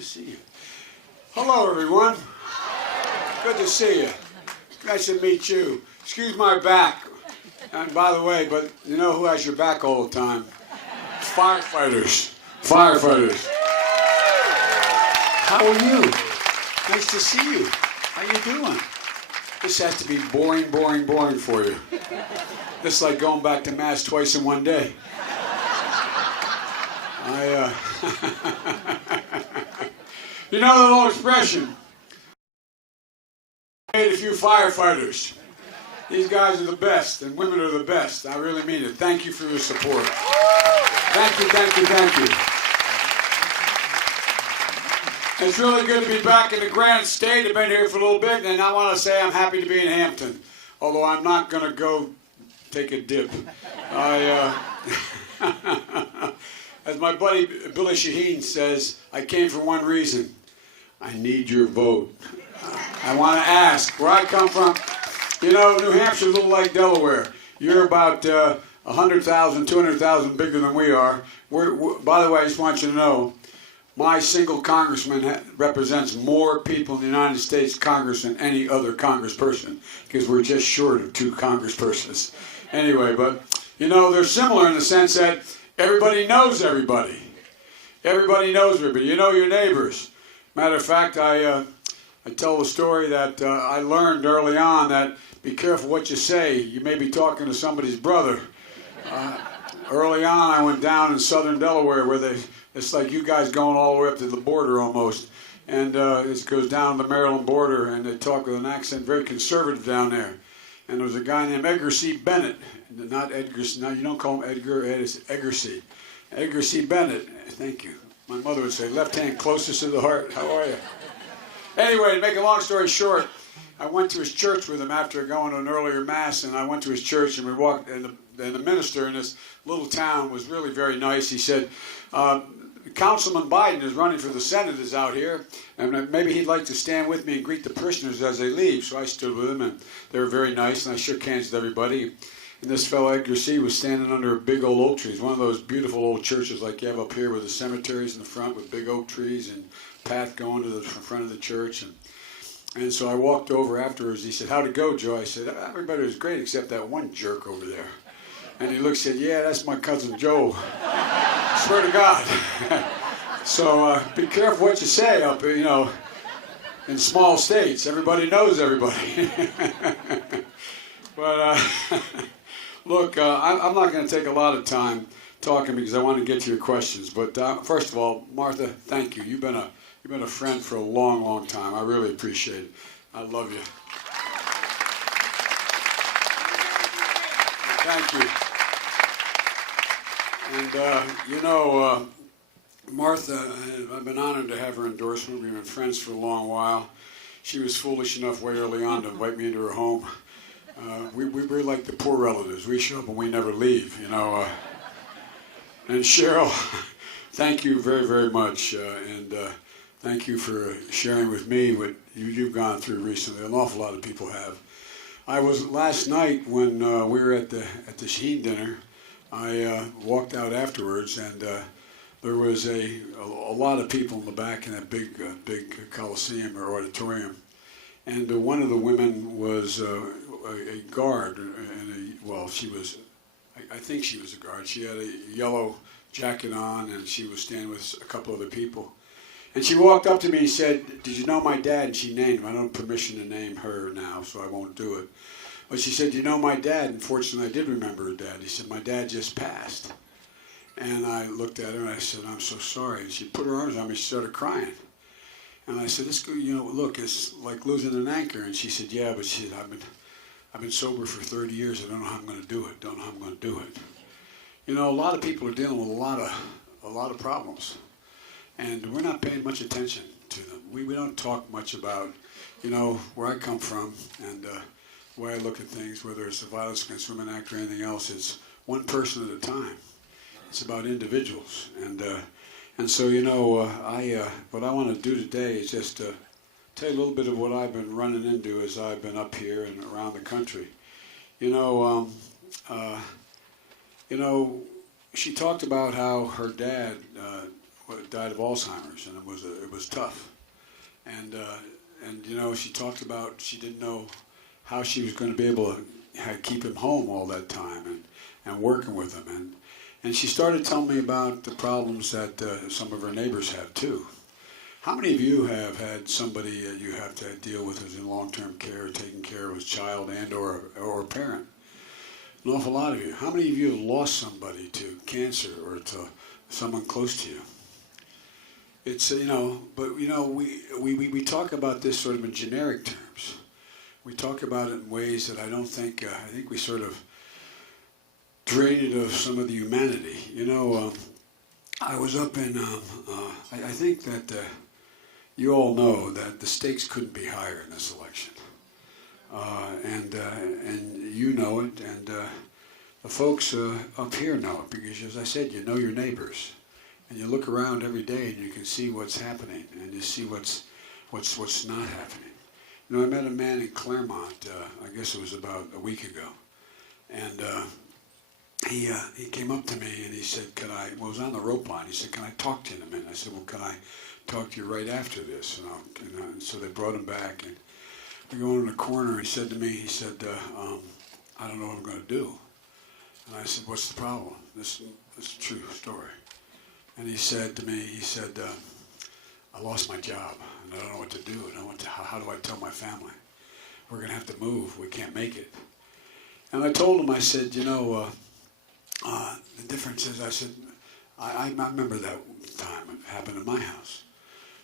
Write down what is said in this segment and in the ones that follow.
to see you. Hello, everyone. Good to see you. Nice to meet you. Excuse my back. And by the way, but you know who has your back all the time? Firefighters. Firefighters. How are you? Nice to see you. How you doing? This has to be boring, boring, boring for you. This is like going back to Mass twice in one day. You know the old expression, made a few firefighters. These guys are the best, and women are the best. I really mean it. Thank you for your support. Thank you, thank you, thank you. It's really good to be back in the Grand State. I've been here for a little bit, and I want to say I'm happy to be in Hampton, although I'm not going to go take a dip. As my buddy Billy Shaheen says, I came for one reason. I need your vote. I want to ask, where I come from, you know, New Hampshire's a little like Delaware. You're about 100,000, 200,000 bigger than we are. By the way, I just want you to know, my single congressman represents more people in the United States Congress than any other congressperson, because we're just short of 2 congresspersons. Anyway, but, you know, they're similar in the sense that everybody knows everybody. Everybody knows everybody. You know your neighbors. Matter of fact, I tell the story that I learned early on that be careful what you say. You may be talking to somebody's brother. Early on, I went down in southern Delaware where it's like you guys going all the way up to the border almost. And it goes down to the Maryland border, and they talk with an accent, very conservative down there. And there was a guy named Edgar C. Bennett. Not Edgar, no, you don't call him Edgar, it's Edgar C. Edgar C. Bennett, thank you. My mother would say, left hand closest to the heart, how are you? Anyway, to make a long story short, I went to his church with him after going to an earlier mass, and I went to his church, and we walked, and the minister in this little town was really very nice. He said, Councilman Biden is running for the Senate, is out here, and maybe he'd like to stand with me and greet the parishioners as they leave. So I stood with him, and they were very nice, and I shook hands with everybody. And this fellow, Edgar C., was standing under a big old oak tree. It's one of those beautiful old churches like you have up here with the cemeteries in the front with big oak trees and path going to the front of the church. And so I walked over afterwards. He said, how'd it go, Joe? I said, everybody was great except that one jerk over there. And he looked and said, yeah, that's my cousin Joe. Swear to God. So be careful what you say up, you know, in small states. Everybody knows everybody. But look, I'm not going to take a lot of time talking because I want to get to your questions. But first of all, Martha, thank you. You've been a friend for a long, long time. I really appreciate it. I love you. Thank you. And you know, Martha, I've been honored to have her endorsement. We've been friends for a long while. She was foolish enough way early on to invite me into her home. We're like the poor relatives. We show up and we never leave, you know. And Cheryl, thank you very, very much. And thank you for sharing with me what you've gone through recently. An awful lot of people have. I was last night when we were at the Shaheen dinner. I walked out afterwards, and there was a lot of people in the back in that big coliseum or auditorium. And one of the women was a guard, and well, she was, I think she was a guard. She had a yellow jacket on, and she was standing with a couple other people. And she walked up to me and said, did you know my dad? And she named him. I don't have permission to name her now, so I won't do it. But she said, you know my dad? And fortunately, I did remember her dad. He said, my dad just passed. And I looked at her and I said, I'm so sorry. And she put her arms on me, she started crying. And I said, this, you know, look, it's like losing an anchor. And she said, yeah, but she said, I've been sober for 30 years. I don't know how I'm going to do it. Don't know how I'm going to do it. You know, a lot of people are dealing with a lot of problems. And we're not paying much attention to them. We don't talk much about, you know, where I come from and the way I look at things, whether it's the Violence Against Women Act or anything else. It's one person at a time. It's about individuals. And so, you know, what I want to do today is just tell you a little bit of what I've been running into as I've been up here and around the country. You know, she talked about how her dad died of Alzheimer's, and it was tough. And you know, she talked about she didn't know how she was going to be able to keep him home all that time and working with him. And she started telling me about the problems that some of her neighbors have too. How many of you have had somebody that you have to deal with who's in long-term care, taking care of a child and or a parent? An awful lot of you. How many of you have lost somebody to cancer or to someone close to you? It's, you know, but you know, we talk about this sort of in generic terms. We talk about it in ways that I don't think, I think we sort of drain it of some of the humanity. You know, I was up in, I think that you all know that the stakes couldn't be higher in this election. And you know it, and the folks up here know it, because as I said, you know your neighbors. And you look around every day and you can see what's happening, and you see what's not happening. You know, I met a man in Claremont, I guess it was about a week ago, and he came up to me and he said, "Can I?" Well, I was on the rope line. He said, "Can I talk to you in a minute?" I said, "Well, can I talk to you right after this?" And so they brought him back, and we go in the corner. And he said to me, he said, "I don't know what I'm going to do." And I said, "What's the problem?" This is a true story. And he said to me, he said, "I lost my job, and I don't know what to do, and how do I tell my family? We're going to have to move. We can't make it." And I told him, I said, "You know, the difference is," I said, I remember that time it happened in my house,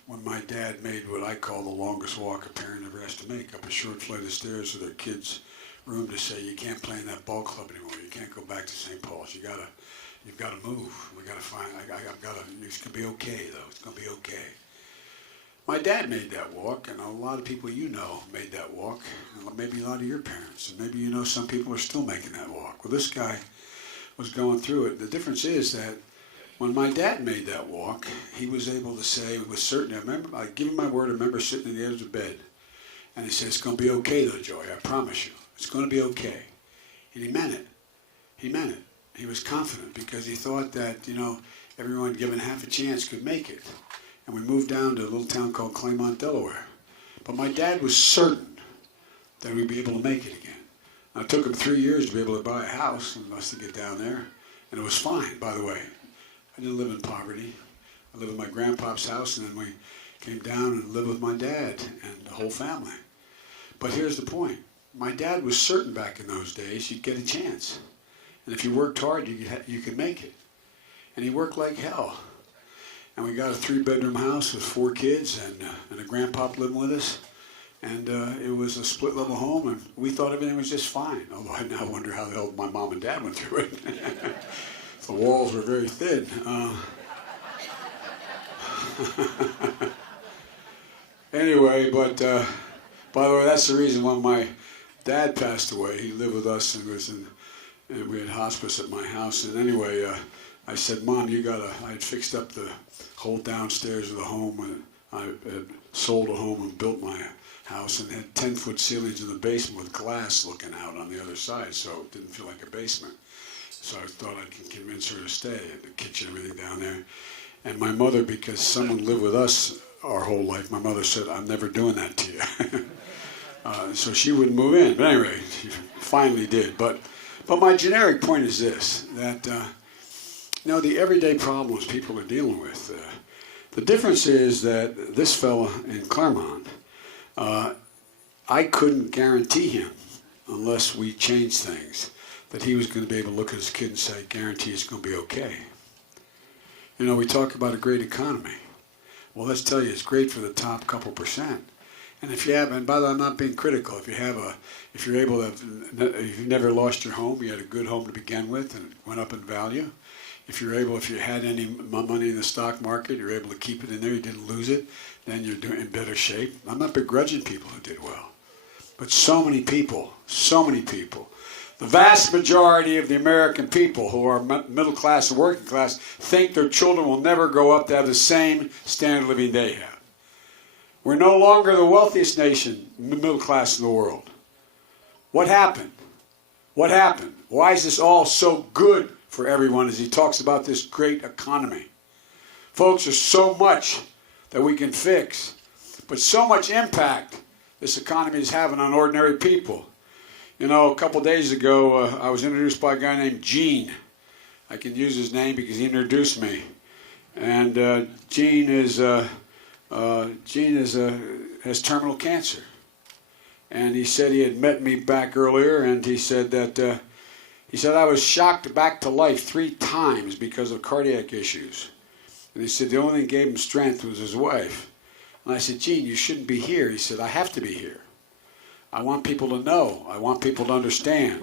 when my dad made what I call the longest walk a parent ever has to make, up a short flight of stairs to their kids' room to say, "You can't play in that ball club anymore. You can't go back to St. Paul's. You've got to move. We got to find. I've got to. It's gonna be okay, though. It's gonna be okay." My dad made that walk, and a lot of people you know made that walk. And maybe a lot of your parents, and maybe you know some people are still making that walk. Well, this guy was going through it. The difference is that when my dad made that walk, he was able to say with certainty. I remember, I give him my word. I remember sitting at the edge of the bed, and he said, "It's going to be okay, though, Joey. I promise you, it's going to be okay." And he meant it. He meant it. He was confident because he thought that, you know, everyone given half a chance could make it. And we moved down to a little town called Claremont, Delaware. But my dad was certain that we'd be able to make it again. Now, it took him 3 years to be able to buy a house and us to get down there. And it was fine, by the way. I didn't live in poverty. I lived in my grandpa's house, and then we came down and lived with my dad and the whole family. But here's the point. My dad was certain back in those days you'd get a chance. And if you worked hard, you could make it. And he worked like hell. And we got a 3-bedroom house with 4 kids and a grandpa living with us. And it was a split-level home, and we thought everything was just fine. Although I now wonder how the hell my mom and dad went through it. The walls were very thin. Anyway, but by the way, that's the reason when my dad passed away. He lived with us and we had hospice at my house. And anyway, I said, "Mom, I had fixed up the whole downstairs of the home. And I had sold a home and built my house and had 10-foot ceilings in the basement with glass looking out on the other side, so it didn't feel like a basement. So I thought I could convince her to stay at the kitchen, everything down there. And my mother, because someone lived with us our whole life, my mother said, "I'm never doing that to you." So she wouldn't move in. But anyway, she finally did. But my generic point is this, that you know, the everyday problems people are dealing with. The difference is that this fella in Claremont, I couldn't guarantee him, unless we changed things, that he was going to be able to look at his kid and say, "Guarantee it's going to be okay." You know, we talk about a great economy. Well, let's tell you, it's great for the top couple percent. And if you have, and by the way, I'm not being critical, if you're able to, if you never lost your home, you had a good home to begin with and it went up in value. If you had any money in the stock market, you're able to keep it in there, you didn't lose it, then you're in better shape. I'm not begrudging people who did well. But so many people, the vast majority of the American people who are middle class and working class think their children will never grow up to have the same standard of living they have. We're no longer the wealthiest nation, middle class in the world. What happened? What happened? Why is this all so good for everyone as he talks about this great economy? Folks, there's so much that we can fix, but so much impact this economy is having on ordinary people. You know, a couple days ago, I was introduced by a guy named Gene. I can use his name because he introduced me. And Gene has terminal cancer. And he said he had met me back earlier, and he said that I was shocked back to life 3 times because of cardiac issues. And he said the only thing that gave him strength was his wife. And I said, Gene, you shouldn't be here. He said, I have to be here. I want people to know. I want people to understand.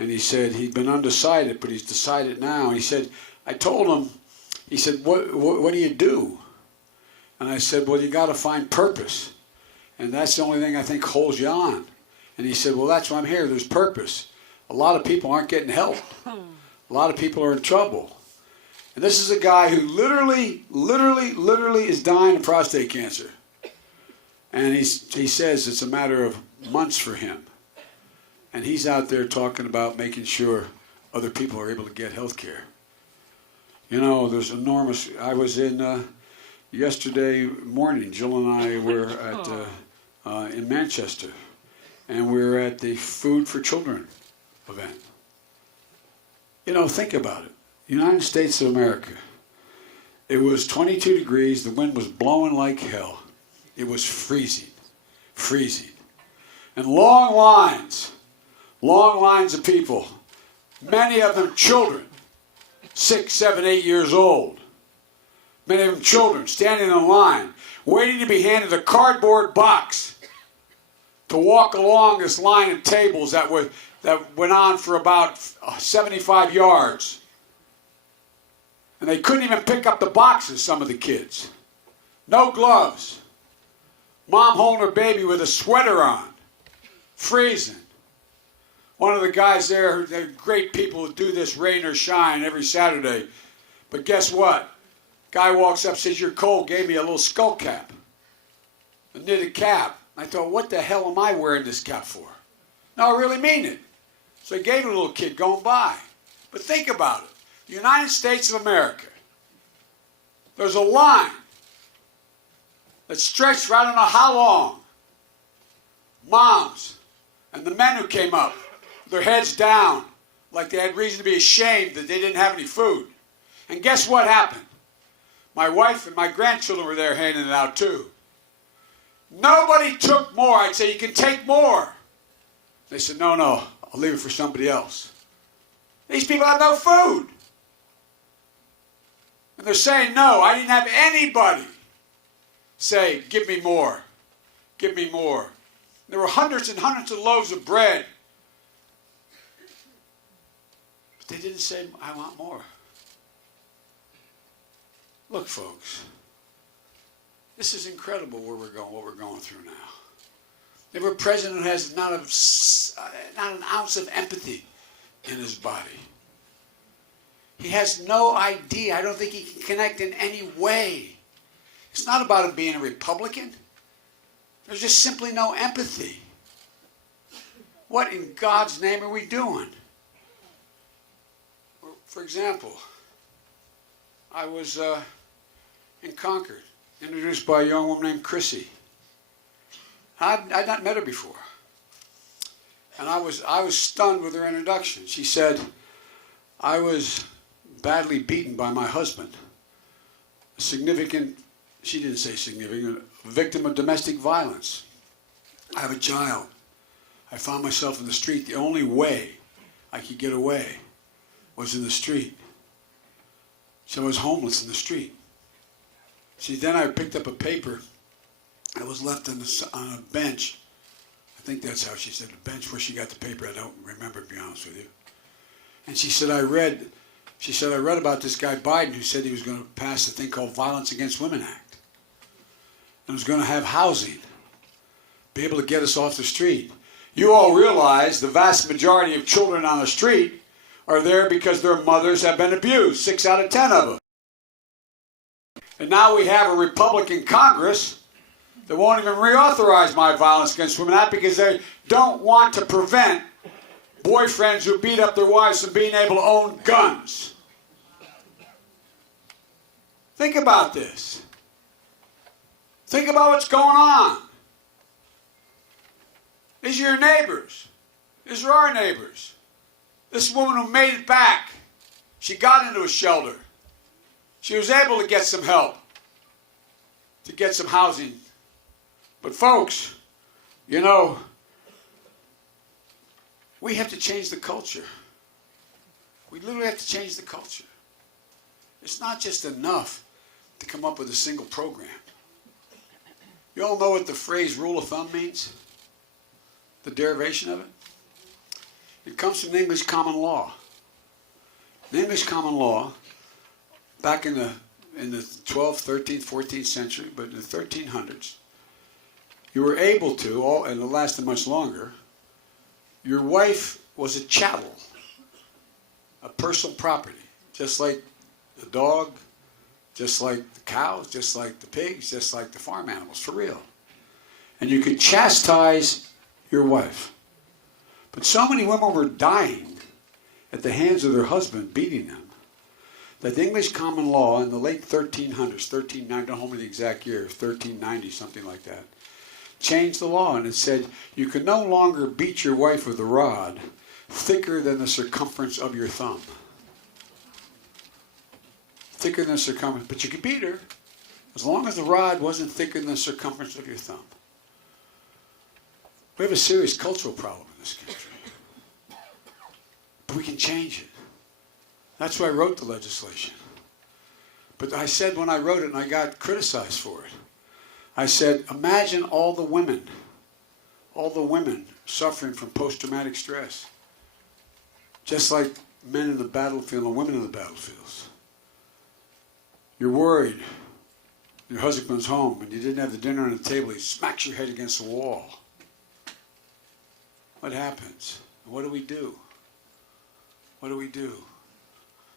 And he said he'd been undecided, but he's decided now. And he said, I told him, he said, what do you do? And I said, well, you got to find purpose. And that's the only thing I think holds you on. And he said, well, that's why I'm here. There's purpose. A lot of people aren't getting help. A lot of people are in trouble. And this is a guy who literally is dying of prostate cancer. And he says it's a matter of months for him. And he's out there talking about making sure other people are able to get health care. You know, there's enormous... I was in... yesterday morning, Jill and I were at in Manchester. And we were at the Food for Children event. You know, think about it. United States of America. It was 22 degrees. The wind was blowing like hell. It was freezing. And long lines of people. Many of them children, 6, 7, 8 years old. Many of them children standing in line, waiting to be handed a cardboard box to walk along this line of tables that went on for about 75 yards. And they couldn't even pick up the boxes, some of the kids. No gloves. Mom holding her baby with a sweater on. Freezing. One of the guys there, they're great people who do this rain or shine every Saturday. But guess what? Guy walks up, says, you're cold, gave me a little skull cap. A knitted cap. I thought, what the hell am I wearing this cap for? No, I really mean it. So he gave it a little kid going by. But think about it. The United States of America. There's a line that stretched for I don't know how long. Moms and the men who came up, their heads down, like they had reason to be ashamed that they didn't have any food. And guess what happened? My wife and my grandchildren were there handing it out too. Nobody took more. I'd say, you can take more. They said, no, I'll leave it for somebody else. These people have no food. And they're saying no. I didn't have anybody say, give me more. Give me more. There were hundreds and hundreds of loaves of bread. But they didn't say, I want more. Look, folks, this is incredible where we're going, what we're going through now. We have a president who has not an ounce of empathy in his body. He has no idea. I don't think he can connect in any way. It's not about him being a Republican. There's just simply no empathy. What in God's name are we doing? For example, I was in Concord, introduced by a young woman named Chrissy. I'd not met her before. And I was stunned with her introduction. She said, I was badly beaten by my husband. A significant, she didn't say significant, victim of domestic violence. I have a child. I found myself in the street. The only way I could get away was in the street. So I was homeless in the street. See, then I picked up a paper that was left on a bench. I think that's how she said, the bench where she got the paper. I don't remember, to be honest with you. And she said, I read about this guy Biden who said he was going to pass a thing called Violence Against Women Act. And was going to have housing, be able to get us off the street. You all realize the vast majority of children on the street are there because their mothers have been abused, 6 out of 10 of them. And now we have a Republican Congress that won't even reauthorize my Violence Against Women Act because they don't want to prevent boyfriends who beat up their wives from being able to own guns. Think about this. Think about what's going on. These are your neighbors. These are our neighbors. This woman who made it back, she got into a shelter. She was able to get some help, to get some housing. But folks, you know, we have to change the culture. We literally have to change the culture. It's not just enough to come up with a single program. You all know what the phrase rule of thumb means? The derivation of it? It comes from the English common law. The English common law, back in the 12th, 13th, 14th century, but in the 1300s, you were able to, and it lasted much longer, your wife was a chattel, a personal property, just like the dog, just like the cows, just like the pigs, just like the farm animals, for real. And you could chastise your wife. But so many women were dying at the hands of their husband beating them that the English common law in the late 1300s, don't hold me the exact year, 1390, something like that, changed the law, and it said you could no longer beat your wife with a rod thicker than the circumference of your thumb. Thicker than the circumference, but you could beat her as long as the rod wasn't thicker than the circumference of your thumb. We have a serious cultural problem in this country. But we can change it. That's why I wrote the legislation. But I said when I wrote it, and I got criticized for it, I said, imagine all the women suffering from post-traumatic stress. Just like men in the battlefield and women in the battlefields. You're worried. Your husband comes home and you didn't have the dinner on the table. He smacks your head against the wall. What happens? What do we do? What do we do?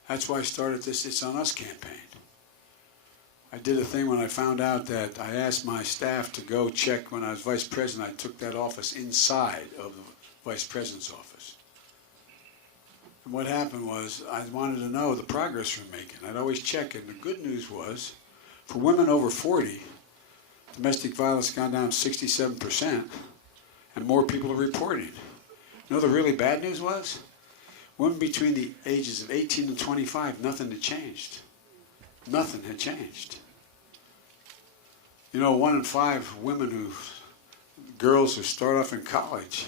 That's why I started this It's On Us campaign. I did a thing when I found out that I asked my staff to go check when I was vice president. I took that office inside of the vice president's office. And what happened was I wanted to know the progress we're making. I'd always check it. And the good news was for women over 40, domestic violence gone down 67%, and more people are reporting. You know the really bad news was? Women between the ages of 18 and 25, nothing had changed. Nothing had changed. You know, 1 in 5 girls who start off in college,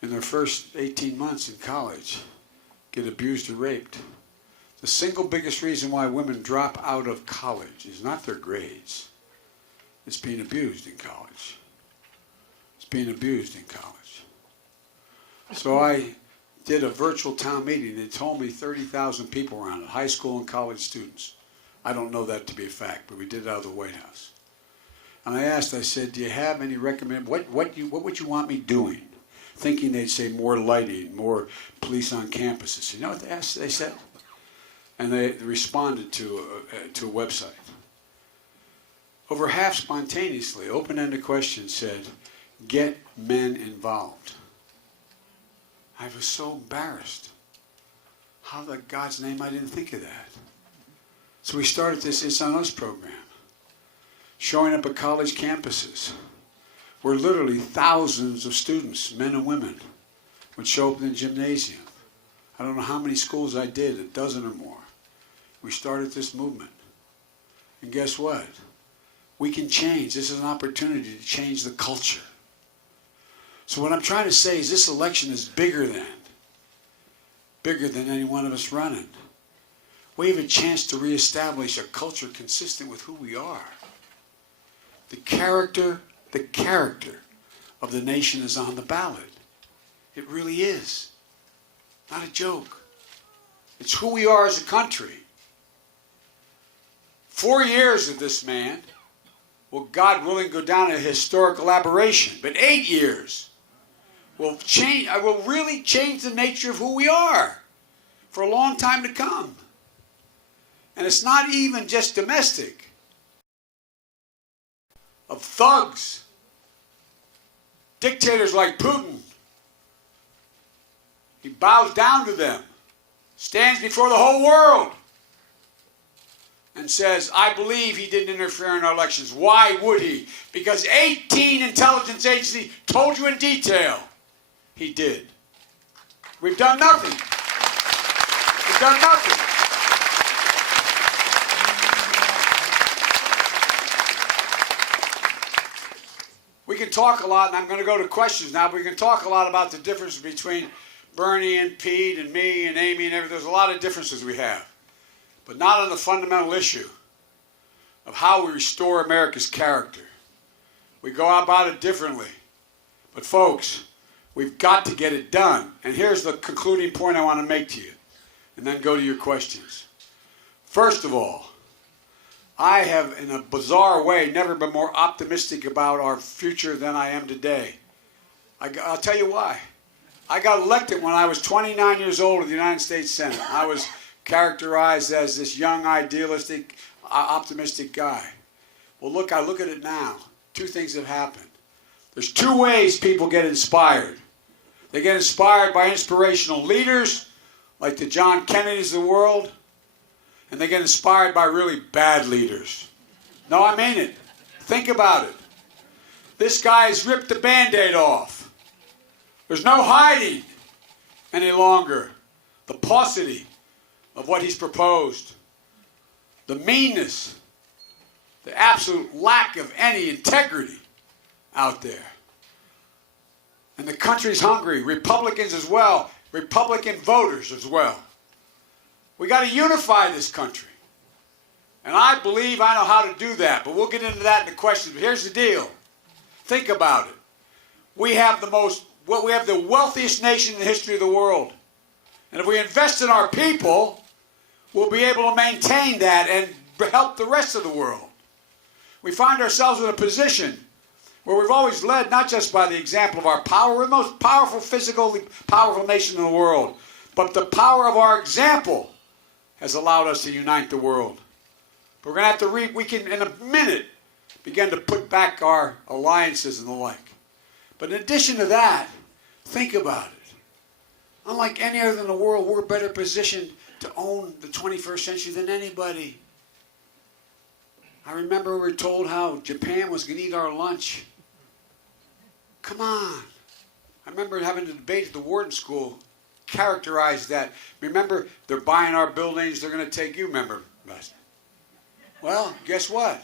in their first 18 months in college, get abused or raped. The single biggest reason why women drop out of college is not their grades. It's being abused in college. It's being abused in college. So I did a virtual town meeting. They told me 30,000 people around it, high school and college students. I don't know that to be a fact, but we did it out of the White House. And I said, do you have any what would you want me doing? Thinking they'd say more lighting, more police on campuses. You know what they said? And they responded to a website. Over half spontaneously, open-ended questions said, get men involved. I was so embarrassed. How in God's name I didn't think of that. So we started this It's On Us program, showing up at college campuses, where literally thousands of students, men and women, would show up in the gymnasium. I don't know how many schools I did, a dozen or more. We started this movement. And guess what? We can change. This is an opportunity to change the culture. So what I'm trying to say is this election is bigger than any one of us running. We have a chance to reestablish a culture consistent with who we are. The character of the nation is on the ballot. It really is. Not a joke. It's who we are as a country. 4 years of this man will, God willing, go down a historical aberration. But 8 years will really change the nature of who we are for a long time to come. And it's not even just domestic. Of thugs, dictators like Putin. He bows down to them, stands before the whole world. and says, I believe he didn't interfere in our elections. Why would he? Because 18 intelligence agencies told you in detail he did. We've done nothing. We've done nothing. We can talk a lot, and I'm going to go to questions now, but we can talk a lot about the difference between Bernie and Pete and me and Amy and everything. There's a lot of differences we have, but not on the fundamental issue of how we restore America's character. We go about it differently. But folks, we've got to get it done. And here's the concluding point I want to make to you, and then go to your questions. First of all, I have, in a bizarre way, never been more optimistic about our future than I am today. I'll tell you why. I got elected when I was 29 years old in the United States Senate. I was characterized as this young, idealistic, optimistic guy. Well, look, I look at it now. Two things have happened. There's two ways people get inspired. They get inspired by inspirational leaders, like the John Kennedys of the world, and they get inspired by really bad leaders. No, I mean it. Think about it. This guy's ripped the Band-Aid off. There's no hiding any longer the paucity of what he's proposed, the meanness, the absolute lack of any integrity out there. And the country's hungry. Republicans as well. Republican voters as well. We got to unify this country. And I believe I know how to do that. But we'll get into that in the questions. But here's the deal. Think about it. We have the wealthiest nation in the history of the world. And if we invest in our people, we'll be able to maintain that and help the rest of the world. We find ourselves in a position where we've always led not just by the example of our power. We're the most powerful, physically powerful nation in the world. But the power of our example has allowed us to unite the world. But we're going to have to we can, in a minute, begin to put back our alliances and the like. But in addition to that, think about it. Unlike any other in the world, we're better positioned to own the 21st century than anybody. I remember we were told how Japan was going to eat our lunch. Come on. I remember having a debate at the Wharton School, characterized that. Remember, they're buying our buildings, they're going to take you, remember? Well, guess what?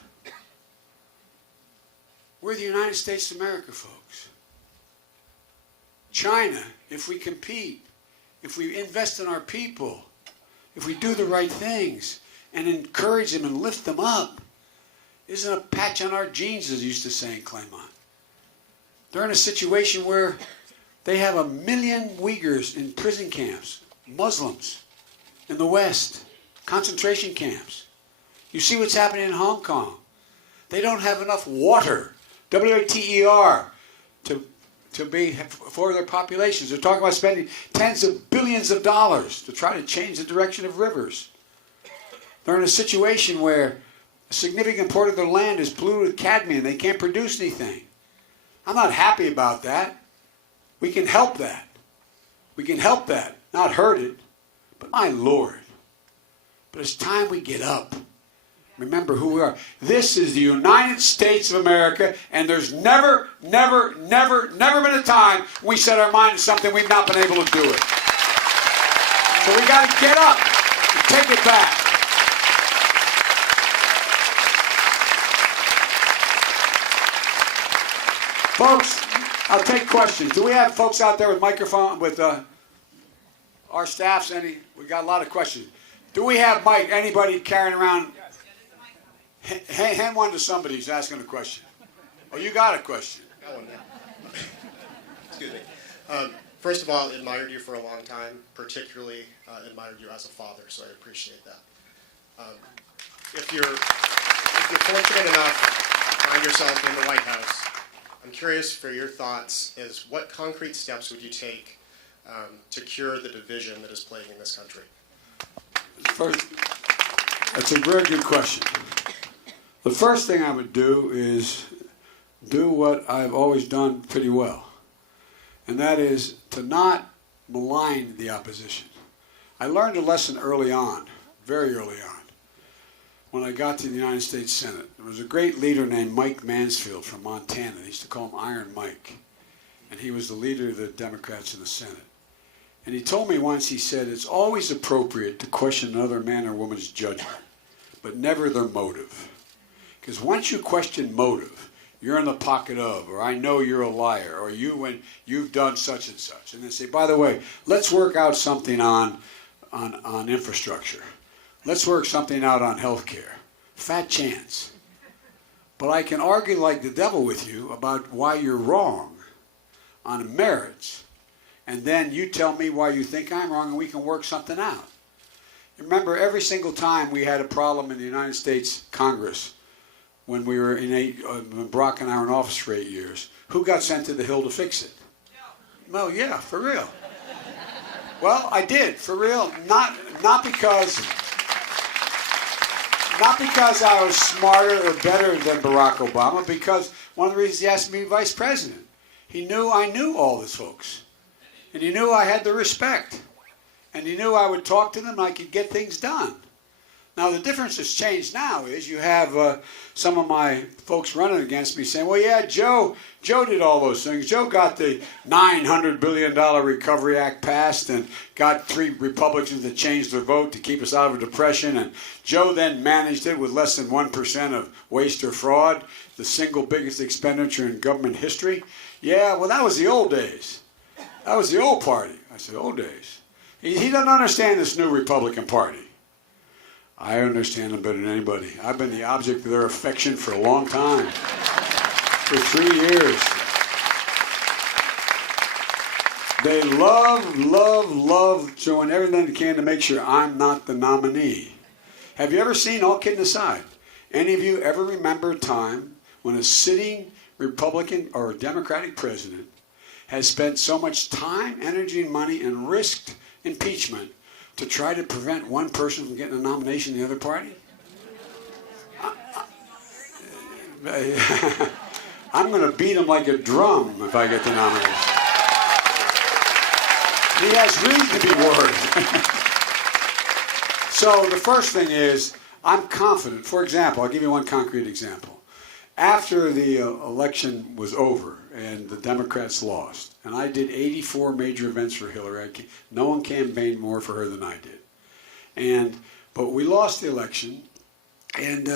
We're the United States of America, folks. China, if we compete, if we invest in our people, if we do the right things and encourage them and lift them up, isn't a patch on our jeans, as they used to say in Claremont. They're in a situation where they have 1 million Uyghurs in prison camps, Muslims in the West, concentration camps. You see what's happening in Hong Kong. They don't have enough water, W-A-T-E-R, to be for their populations. They're talking about spending tens of billions of dollars to try to change the direction of rivers. They're in a situation where a significant part of their land is polluted with cadmium. They can't produce anything. I'm not happy about that. We can help that. We can help that, not hurt it. But my Lord, but it's time we get up. Remember who we are. This is the United States of America, and there's never been a time we set our mind to something we've not been able to do it. So we got to get up and take it back. Folks, I'll take questions. Do we have folks out there with microphone, with our staffs? We got a lot of questions. Do we have anybody carrying around? Hand one to somebody who's asking a question. Oh, you got a question. Got one now. Excuse me. First of all, admired you for a long time, particularly admired you as a father, so I appreciate that. If you're fortunate enough to find yourself in the White House, I'm curious for your thoughts is what concrete steps would you take to cure the division that is plaguing this country? First, that's a very good question. The first thing I would do is do what I've always done pretty well, and that is to not malign the opposition. I learned a lesson early on, very early on, when I got to the United States Senate. There was a great leader named Mike Mansfield from Montana. They used to call him Iron Mike. And he was the leader of the Democrats in the Senate. And he told me once, he said, it's always appropriate to question another man or woman's judgment, but never their motive. Because once you question motive, you're in the pocket of, or I know you're a liar, or when you've done such and such. And they say, by the way, let's work out something on infrastructure. Let's work something out on health care. Fat chance. But I can argue like the devil with you about why you're wrong on merits. And then you tell me why you think I'm wrong and we can work something out. Remember, every single time we had a problem in the United States Congress, when we were when Barack and I were in office for 8 years, who got sent to the Hill to fix it? No, yeah, for real. Well, I did, for real. Not because I was smarter or better than Barack Obama, because one of the reasons he asked me to be vice president. He knew I knew all these folks. And he knew I had the respect. And he knew I would talk to them and I could get things done. Now, the difference that's changed now is you have some of my folks running against me saying, well, yeah, Joe did all those things. Joe got the $900 billion Recovery Act passed and got 3 Republicans that changed their vote to keep us out of a depression. And Joe then managed it with less than 1% of waste or fraud, the single biggest expenditure in government history. Yeah, well, that was the old days. That was the old party. I said, old days. He doesn't understand this new Republican Party. I understand them better than anybody. I've been the object of their affection for a long time. For 3 years. They love doing everything they can to make sure I'm not the nominee. Have you ever seen, all kidding aside, any of you ever remember a time when a sitting Republican or Democratic president has spent so much time, energy, and money and risked impeachment to try to prevent one person from getting a nomination in the other party? I'm going to beat him like a drum if I get the nomination. He has reason to be worried. So the first thing is, I'm confident. For example, I'll give you one concrete example. After the election was over and the Democrats lost, and I did 84 major events for Hillary. No one campaigned more for her than I did. But we lost the election, and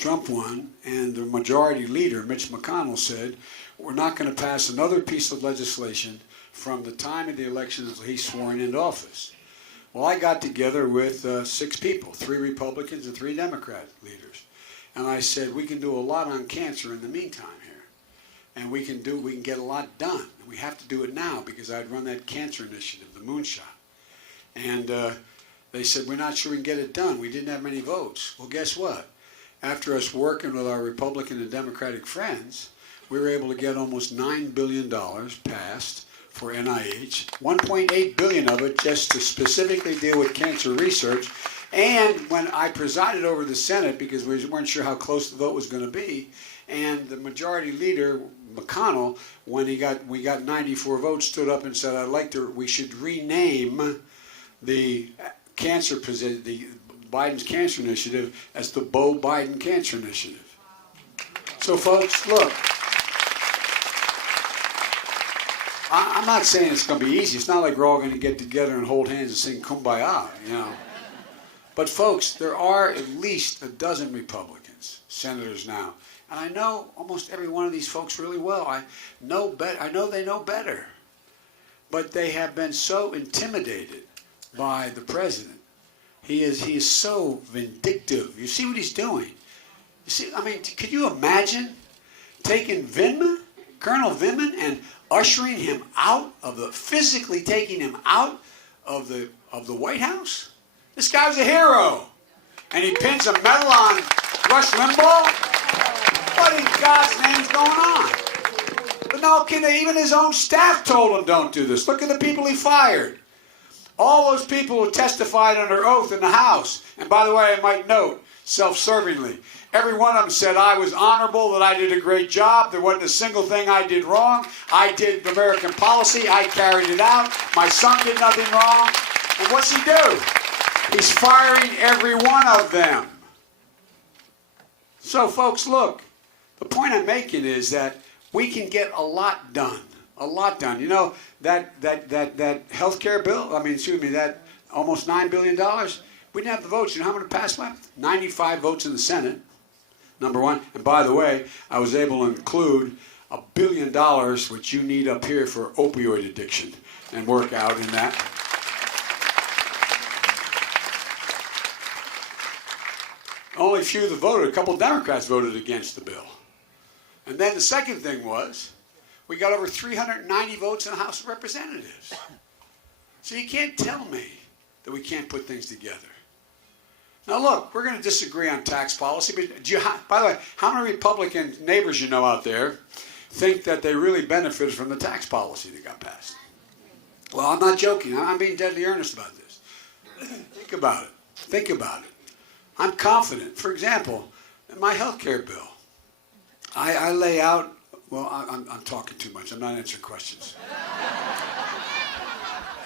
Trump won, and the majority leader, Mitch McConnell, said, we're not going to pass another piece of legislation from the time of the election until he's sworn into office. Well, I got together with 6 people, 3 Republicans and 3 Democrat leaders. And I said, we can do a lot on cancer in the meantime here. And we can get a lot done. And we have to do it now because I'd run that cancer initiative, the moonshot. And they said, we're not sure we can get it done. We didn't have many votes. Well, guess what? After us working with our Republican and Democratic friends, we were able to get almost $9 billion passed for NIH, $1.8 billion of it just to specifically deal with cancer research. And when I presided over the Senate, because we weren't sure how close the vote was going to be, and the majority leader, McConnell, when we got 94 votes, stood up and said, we should rename the Biden's cancer initiative as the Bo Biden Cancer Initiative. So folks, look, I'm not saying it's going to be easy. It's not like we're all going to get together and hold hands and sing Kumbaya, you know. But folks, there are at least a dozen Republicans, senators now. And I know almost every one of these folks really well. I know they know better. But they have been so intimidated by the president. He is so vindictive. You see what he's doing? You see, I mean, could you imagine taking Colonel Vindman, and ushering him out physically taking him out of the White House? This guy's a hero. And he pins a medal on Rush Limbaugh? What in God's name is going on? But no kidding, even his own staff told him don't do this. Look at the people he fired. All those people who testified under oath in the House. And by the way, I might note, self-servingly, every one of them said I was honorable, that I did a great job. There wasn't a single thing I did wrong. I did American policy. I carried it out. My son did nothing wrong. And what's he do? He's firing every one of them. So, folks, look, the point I'm making is that we can get a lot done. A lot done. You know, that health care bill, that almost $9 billion, we didn't have the votes. You know how many passed by? 95 votes in the Senate, number one. And by the way, I was able to include $1 billion, which you need up here for opioid addiction, and work out in that. Only a few that voted. A couple of Democrats voted against the bill. And then the second thing was, we got over 390 votes in the House of Representatives. So you can't tell me that we can't put things together. Now look, we're going to disagree on tax policy, but by the way, how many Republican neighbors you know out there think that they really benefited from the tax policy that got passed? Well, I'm not joking. I'm being deadly earnest about this. Think about it. Think about it. I'm confident. For example, in my health care bill, I lay out, well, I'm talking too much. I'm not answering questions.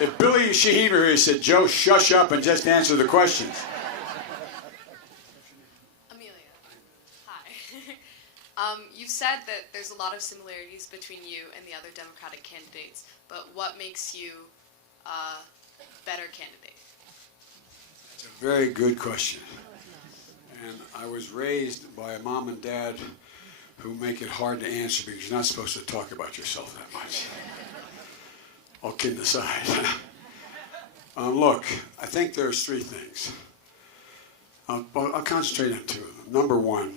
If Billy Shaheen were here, said, Joe, shush up and just answer the questions. Amelia, hi. You said that there's a lot of similarities between you and the other Democratic candidates, but what makes you a better candidate? That's a very good question. And I was raised by a mom and dad who make it hard to answer because you're not supposed to talk about yourself that much. All kidding aside. Look, I think there's three things. I'll concentrate on two of them. Number one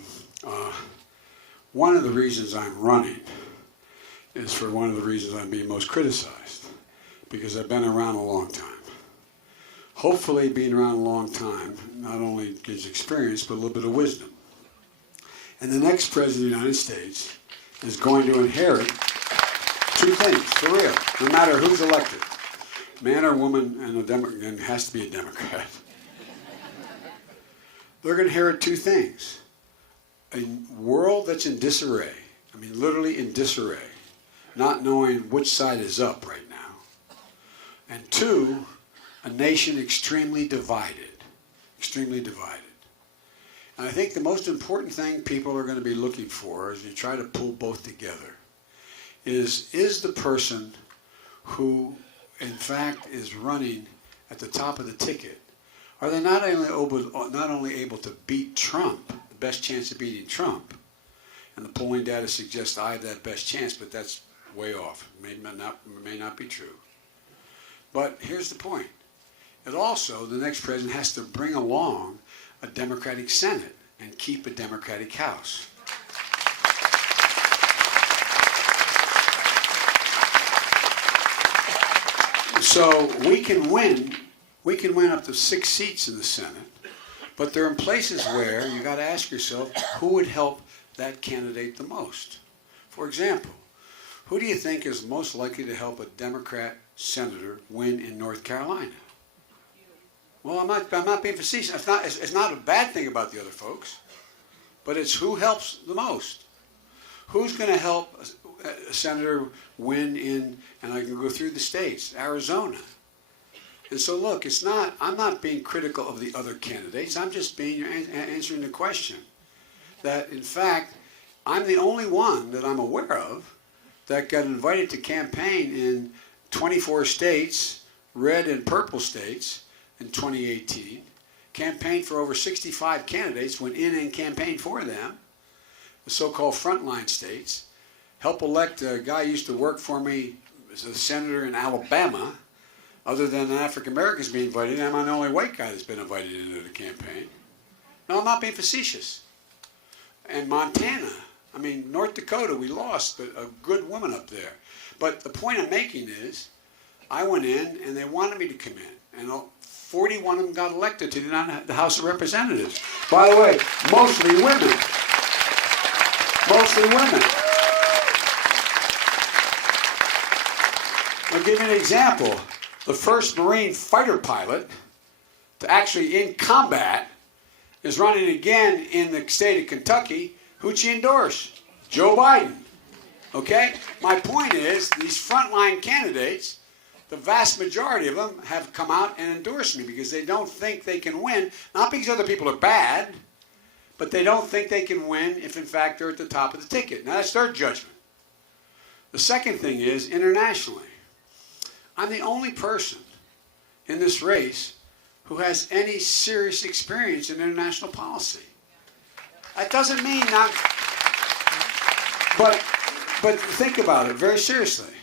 of the reasons I'm running is for one of the reasons I'm being most criticized, because I've been around a long time. Hopefully being around a long time not only gives experience, but a little bit of wisdom. And the next president of the United States is going to inherit two things, for real, no matter who's elected. Man or woman, and it has to be a Democrat. They're going to inherit two things. A world that's in disarray, I mean literally in disarray, not knowing which side is up right now. And two, a nation extremely divided. Extremely divided. And I think the most important thing people are going to be looking for as you try to pull both together is the person who, in fact, is running at the top of the ticket, are they not only able to beat Trump, the best chance of beating Trump, and the polling data suggests I have that best chance, but that's way off. It may not be true. But here's the point. It also, the next president has to bring along a Democratic Senate and keep a Democratic House. So we can win up to 6 seats in the Senate, but there are places where you got to ask yourself, who would help that candidate the most? For example, who do you think is most likely to help a Democrat senator win in North Carolina? Well, I'm not being facetious. It's not a bad thing about the other folks, but it's who helps the most. Who's going to help a senator win in, and I can go through the states, Arizona. And so look, I'm not being critical of the other candidates. I'm just answering the question that, in fact, I'm the only one that I'm aware of that got invited to campaign in 24 states, red and purple states, in 2018, campaigned for over 65 candidates, went in and campaigned for them, the so-called frontline states, helped elect a guy who used to work for me as a senator in Alabama. Other than African Americans being invited, I'm the only white guy that's been invited into the campaign. No, I'm not being facetious. And Montana, North Dakota, we lost a good woman up there. But the point I'm making is, I went in and they wanted me to come in. And 41 of them got elected to the House of Representatives. By the way, mostly women. Mostly women. I'll give you an example. The first Marine fighter pilot to actually in combat is running again in the state of Kentucky. Who'd she endorse? Joe Biden. Okay? My point is, these frontline candidates, the vast majority of them have come out and endorsed me because they don't think they can win, not because other people are bad, but they don't think they can win if in fact they're at the top of the ticket. Now that's their judgment. The second thing is internationally. I'm the only person in this race who has any serious experience in international policy. That doesn't mean not, but think about it very seriously.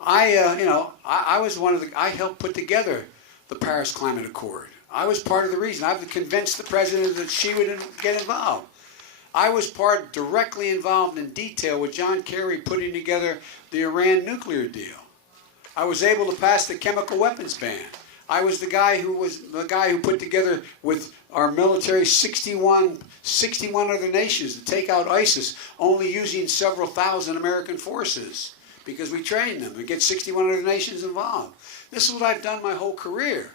I was I helped put together the Paris Climate Accord. I was part of the reason. I've convinced the president that she would get involved. I was directly involved in detail with John Kerry putting together the Iran nuclear deal. I was able to pass the chemical weapons ban. I was the guy who put together with our military 61 other nations to take out ISIS, only using several thousand American forces because we trained them and get 61 other nations involved. This is what I've done my whole career.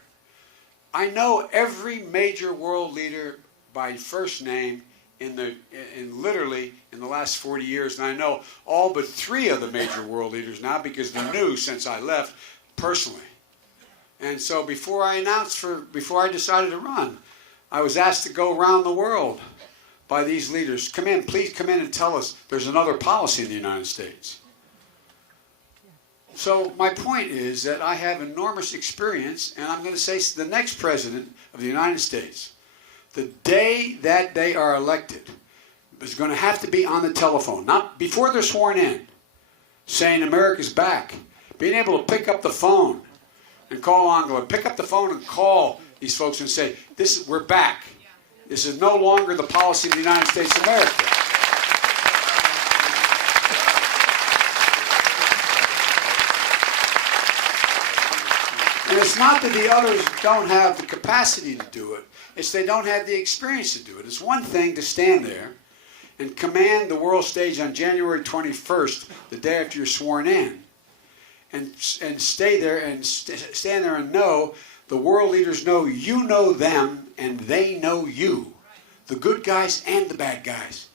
I know every major world leader by first name literally in the last 40 years, and I know all but 3 of the major world leaders now because they're new since I left personally. And so before I decided to run, I was asked to go around the world by these leaders. Please come in and tell us there's another policy in the United States. So my point is that I have enormous experience, and I'm going to say the next president of the United States, the day that they are elected, is going to have to be on the telephone, not before they're sworn in, saying America's back. Being able to pick up the phone and call Angela, pick up the phone and call these folks and say, we're back. This is no longer the policy of the United States of America. And it's not that the others don't have the capacity to do it. It's they don't have the experience to do it. It's one thing to stand there and command the world stage on January 21st, the day after you're sworn in, and stay there and stand there and know the world leaders know you know them and they know you, the good guys and the bad guys.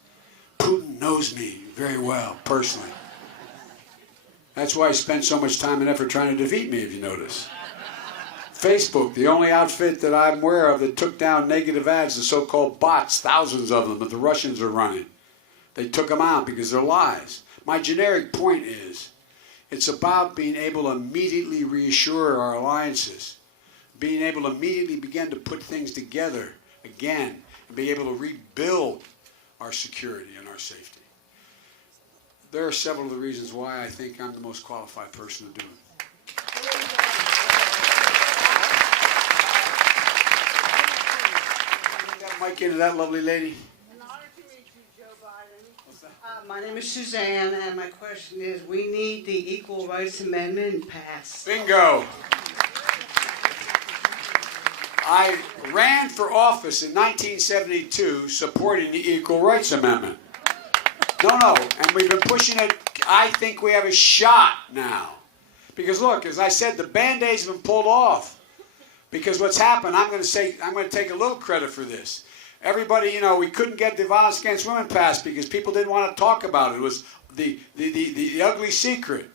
Putin knows me very well personally. That's why he spent so much time and effort trying to defeat me, if you notice. Facebook, the only outfit that I'm aware of that took down negative ads, the so-called bots, thousands of them that the Russians are running. They took them out because they're lies. My generic point is, it's about being able to immediately reassure our alliances, being able to immediately begin to put things together again, and be able to rebuild our security and our safety. There are several of the reasons why I think I'm the most qualified person to do it. Mic into that lovely lady. An honor to meet you, Joe Biden. My name is Suzanne, and my question is, we need the Equal Rights Amendment passed. Bingo. I ran for office in 1972 supporting the Equal Rights Amendment. No, and we've been pushing it. I think we have a shot now. Because look, as I said, the Band-Aids have been pulled off. Because what's happened, I'm going to take a little credit for this. Everybody, we couldn't get the Violence Against Women passed because people didn't want to talk about it. It was the ugly secret.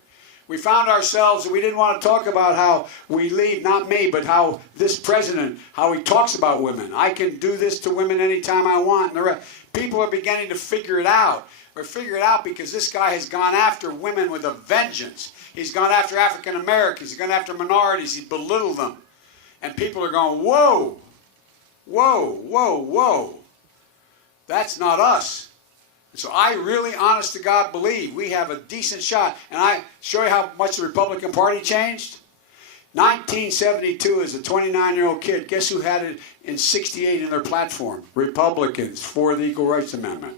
We found ourselves that we didn't want to talk about how we lead, not me, but how this president, how he talks about women. I can do this to women anytime I want. And people are beginning to figure it out. We're figuring it out because this guy has gone after women with a vengeance. He's gone after African Americans. He's gone after minorities. He's belittled them. And people are going, whoa, whoa, whoa, whoa. That's not us. And so I really, honest to God, believe we have a decent shot. And I show you how much the Republican Party changed. 1972 as a 29-year-old kid. Guess who had it in 68 in their platform? Republicans for the Equal Rights Amendment.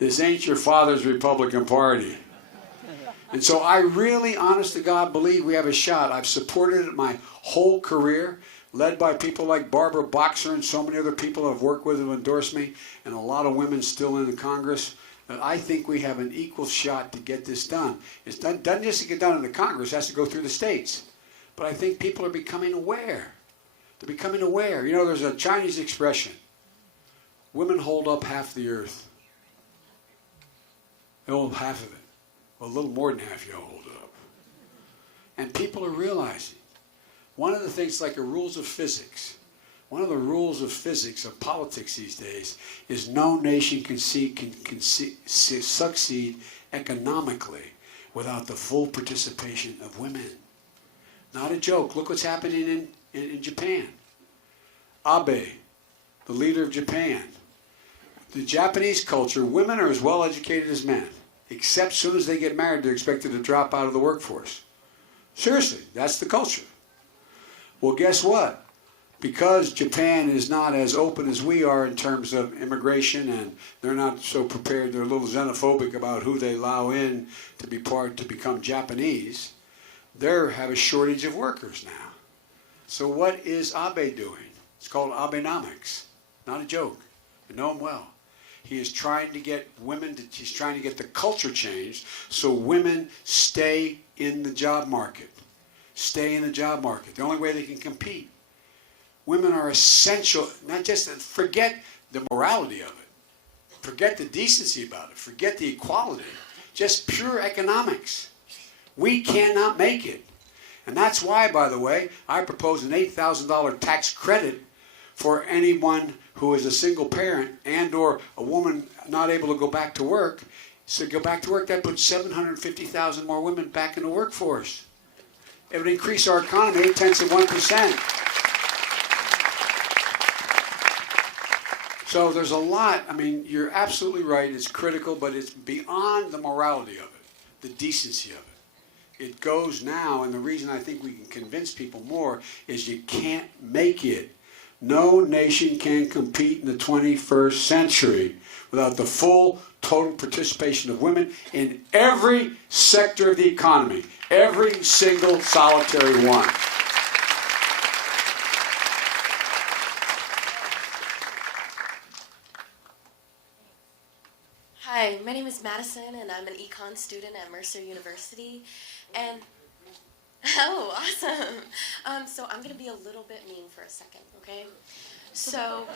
This ain't your father's Republican Party. And so I really, honest to God, believe we have a shot. I've supported it my whole career, led by people like Barbara Boxer and so many other people I've worked with who endorsed me, and a lot of women still in the Congress. That I think we have an equal shot to get this done. It doesn't just get done in the Congress, it has to go through the states. But I think people are becoming aware. They're becoming aware. There's a Chinese expression. Women hold up half the earth. They hold half of it. Well, a little more than half y'all hold it up. And people are realizing. One of the things, like the rules of physics, One of the rules of physics, of politics these days, is no nation can succeed economically without the full participation of women. Not a joke. Look what's happening in Japan. Abe, the leader of Japan. The Japanese culture, women are as well educated as men, except as soon as they get married, they're expected to drop out of the workforce. Seriously, that's the culture. Well, guess what? Because Japan is not as open as we are in terms of immigration, and they're not so prepared, they're a little xenophobic about who they allow in to become Japanese, they have a shortage of workers now. So what is Abe doing? It's called Abenomics. Not a joke. I know him well. He is trying to get he's trying to get the culture changed so women stay in the job market. Stay in the job market. The only way they can compete. Women are essential, not just, forget the morality of it. Forget the decency about it. Forget the equality. Just pure economics. We cannot make it. And that's why, by the way, I propose an $8,000 tax credit for anyone who is a single parent and or a woman not able to go back to work. So go back to work, that puts 750,000 more women back in the workforce. It would increase our economy 0.8%. So there's a lot, I mean, you're absolutely right, it's critical, but it's beyond the morality of it, the decency of it. It goes now, and the reason I think we can convince people more is you can't make it. No nation can compete in the 21st century without the full, total participation of women in every sector of the economy, every single solitary one. Hi, my name is Madison, and I'm an econ student at Mercer University. And oh, awesome! So I'm gonna be a little bit mean for a second, okay? So,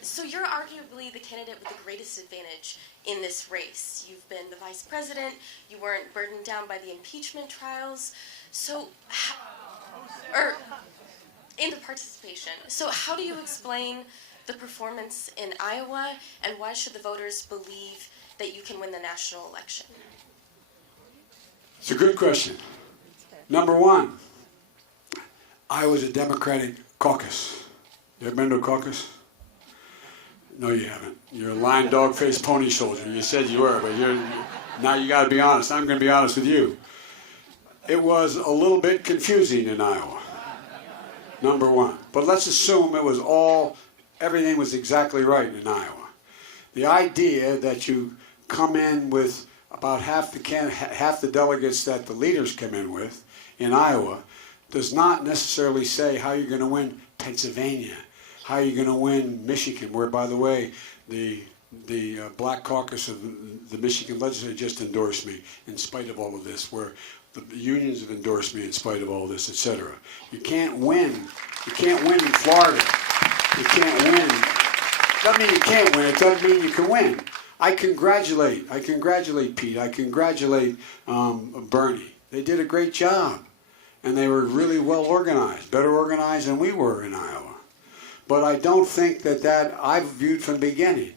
so you're arguably the candidate with the greatest advantage in this race. You've been the vice president. You weren't burdened down by the impeachment trials. So, in the participation. So how do you explain the performance in Iowa, and why should the voters believe that you can win the national election? It's a good question. Number one, Iowa's a Democratic caucus. You ever been to a caucus? No, you haven't. You're a lying dog-faced pony soldier. You said you were, but now you got to be honest. I'm going to be honest with you. It was a little bit confusing in Iowa. Number one. But let's assume it was everything was exactly right in Iowa. The idea that you come in with about half the delegates that the leaders come in with in Iowa does not necessarily say how you're going to win Pennsylvania, how you're going to win Michigan, where, by the way, the Black Caucus of the Michigan legislature just endorsed me in spite of all of this, where the unions have endorsed me in spite of all this, etc. You can't win. You can't win in Florida. You can't win. Doesn't mean you can't win. It doesn't mean you can win. I congratulate Pete. I congratulate Bernie. They did a great job. And they were really well organized, better organized than we were in Iowa. But I don't think that I've viewed from the beginning,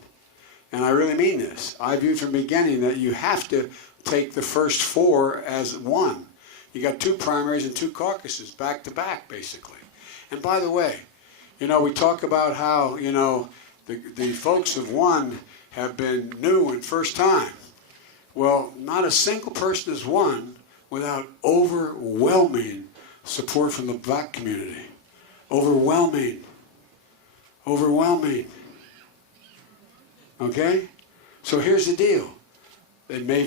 and I really mean this, I viewed from the beginning that you have to take the first four as one. You got two primaries and two caucuses back to back, basically. And by the way, we talk about how, the folks of one have been new and first time. Well, not a single person has won without overwhelming support from the black community. Overwhelming. Okay? So here's the deal. They may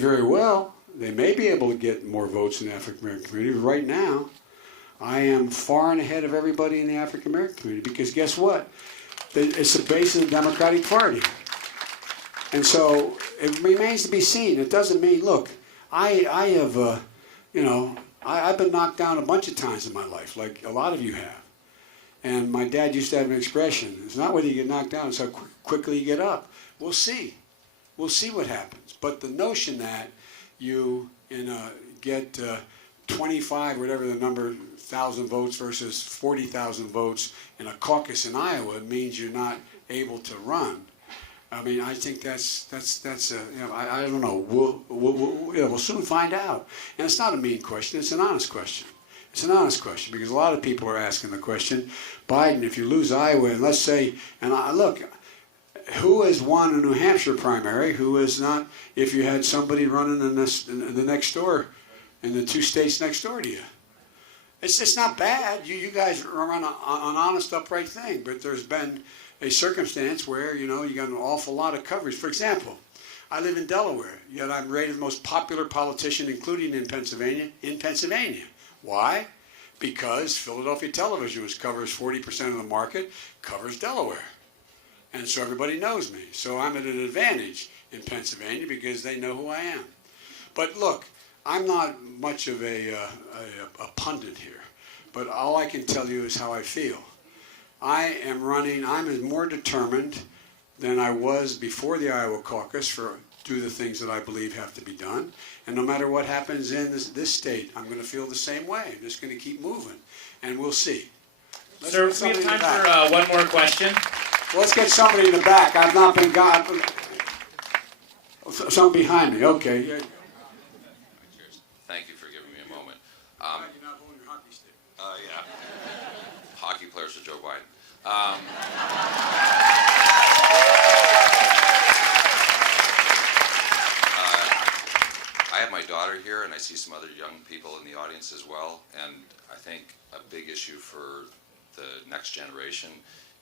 be able to get more votes in the African American community. But right now, I am far and ahead of everybody in the African American community, because guess what? It's the base of the Democratic Party. And so it remains to be seen. It doesn't mean, look, I've been knocked down a bunch of times in my life, like a lot of you have. And my dad used to have an expression, it's not whether you get knocked down, it's how quickly you get up. We'll see. We'll see what happens. But the notion that you get 25, whatever the number, 1,000 votes versus 40,000 votes in a caucus in Iowa means you're not able to run. I mean, I think that's I don't know. We'll soon find out. And it's not a mean question. It's an honest question. It's an honest question because a lot of people are asking the question, Biden, if you lose Iowa, and let's say, look, who has won a New Hampshire primary? Who has not? If you had somebody running in the next door, in the 2 states next door to you, it's not bad. You guys run an honest, upright thing, but there's been a circumstance where you got an awful lot of coverage. For example, I live in Delaware, yet I'm rated the most popular politician, including in Pennsylvania. Why? Because Philadelphia Television, which covers 40% of the market, covers Delaware. And so everybody knows me. So I'm at an advantage in Pennsylvania because they know who I am. But look, I'm not much of a pundit here. But all I can tell you is how I feel. I am running, I'm more determined than I was before the Iowa caucus to do the things that I believe have to be done. And no matter what happens in this state, I'm going to feel the same way. I'm just going to keep moving. And we'll see. Sir, we have time for one more question. Well, let's get somebody in the back. I've not been got. Something behind me. Okay. Yeah. Thank you for giving me a moment. You're not holding your hockey stick. Yeah. Hockey players for Joe Biden. I have my daughter here, and I see some other young people in the audience as well. And I think a big issue for the next generation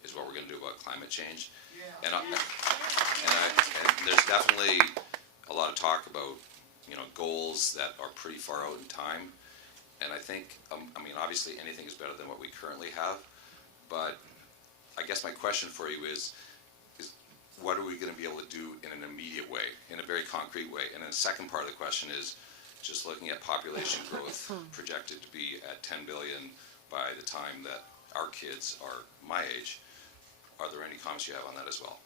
is what we're going to do about climate change. Yeah. And there's definitely a lot of talk about goals that are pretty far out in time. And I think, obviously anything is better than what we currently have. But I guess my question for you is what are we going to be able to do in an immediate way, in a very concrete way? And then the second part of the question is just looking at population growth projected to be at 10 billion by the time that our kids are my age. Are there any comments you have on that as well?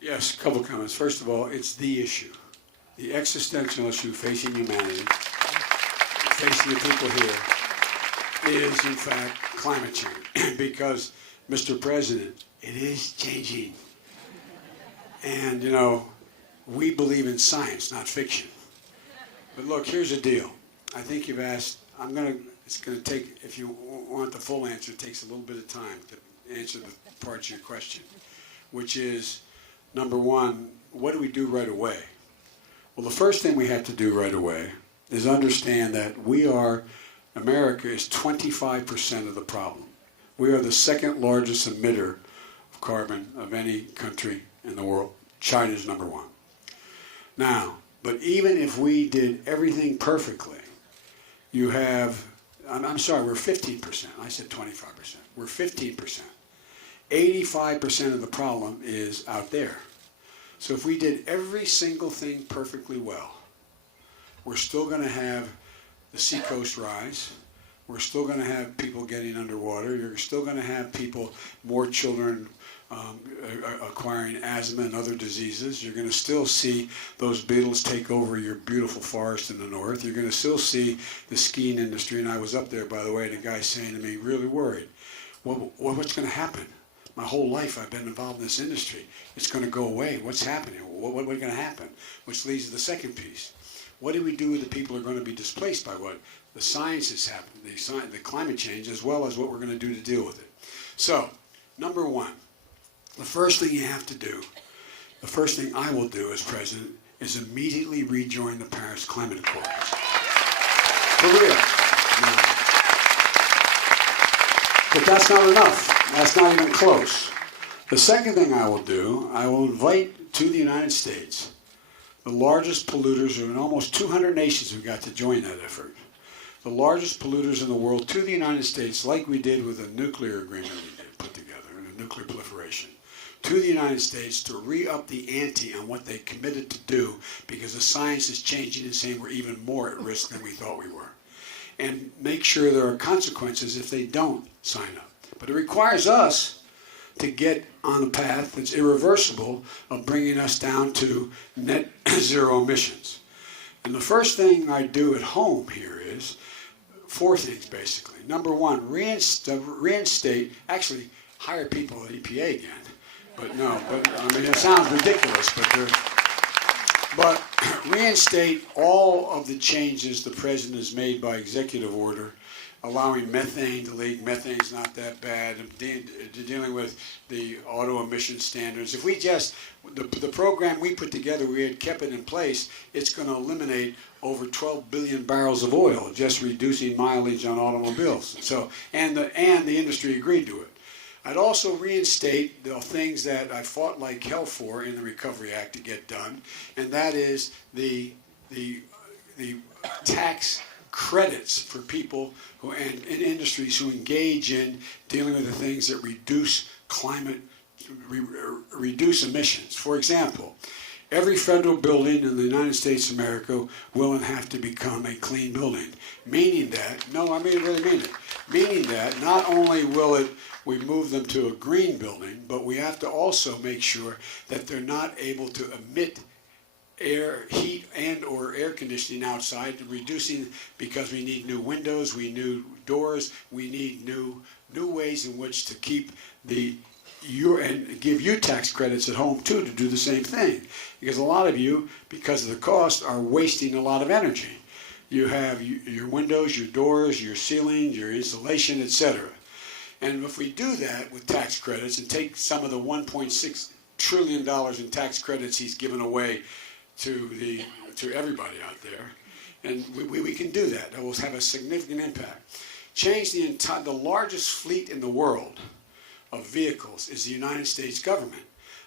Yes, a couple of comments. First of all, it's the issue. The existential issue facing humanity, facing the people here, is in fact climate change. Because, Mr. President, it is changing. And, we believe in science, not fiction. But look, here's the deal. I think you've asked, it's going to take, if you want the full answer, it takes a little bit of time to answer the parts of your question, which is, number one, what do we do right away? Well, the first thing we have to do right away is understand that America is 25% of the problem. We are the second largest emitter of carbon of any country in the world. China's number one. Now, but even if we did everything perfectly, I'm sorry, we're 15%. I said 25%. We're 15%. 85% of the problem is out there. So if we did every single thing perfectly well, we're still going to have the seacoast rise. We're still going to have people getting underwater. You're still going to have more children acquiring asthma and other diseases. You're going to still see those beetles take over your beautiful forest in the north. You're going to still see the skiing industry. And I was up there, by the way, and a guy saying to me, really worried, what's going to happen? My whole life I've been involved in this industry. It's going to go away. What's happening? What's going to happen? Which leads to the second piece. What do we do with the people who are going to be displaced by what? The science has happened, the climate change, as well as what we're going to do to deal with it. So, number one, the first thing you have to do, the first thing I will do as president, is immediately rejoin the Paris Climate Accord. For real. Now, but that's not enough. That's not even close. The second thing I will do, I will invite to the United States the largest polluters in almost 200 nations who got to join that effort. The largest polluters in the world to the United States, like we did with the nuclear agreement we did put together, and the nuclear proliferation, to the United States to re-up the ante on what they committed to do, because the science is changing and saying we're even more at risk than we thought we were. And make sure there are consequences if they don't sign up. But it requires us to get on a path that's irreversible of bringing us down to net zero emissions. And the first thing I do at home here is 4 things basically. Number one, reinstate, actually hire people at EPA again. But no, I mean, it sounds ridiculous, but reinstate all of the changes the president has made by executive order, allowing methane to leak. Methane's not that bad. Dealing with the auto emission standards. If we just, the program we put together, we had kept it in place, it's going to eliminate over 12 billion barrels of oil, just reducing mileage on automobiles. So, and the industry agreed to it. I'd also reinstate the things that I fought like hell for in the Recovery Act to get done, and that is the tax credits for people who and in industries who engage in dealing with the things that reduce reduce emissions. For example, every federal building in the United States of America will have to become a clean building. Meaning that, no, I really mean it. Meaning that not only will we move them to a green building, but we have to also make sure that they're not able to emit heat and or air conditioning outside, reducing, because we need new windows, we need doors, we need new ways in which to keep and give you tax credits at home too to do the same thing. Because a lot of you, because of the cost, are wasting a lot of energy. You have your windows, your doors, your ceilings, your insulation, etc. And if we do that with tax credits and take some of the $1.6 trillion in tax credits he's given away to everybody out there, and we can do that. That will have a significant impact. Change the largest fleet in the world of vehicles is the United States government.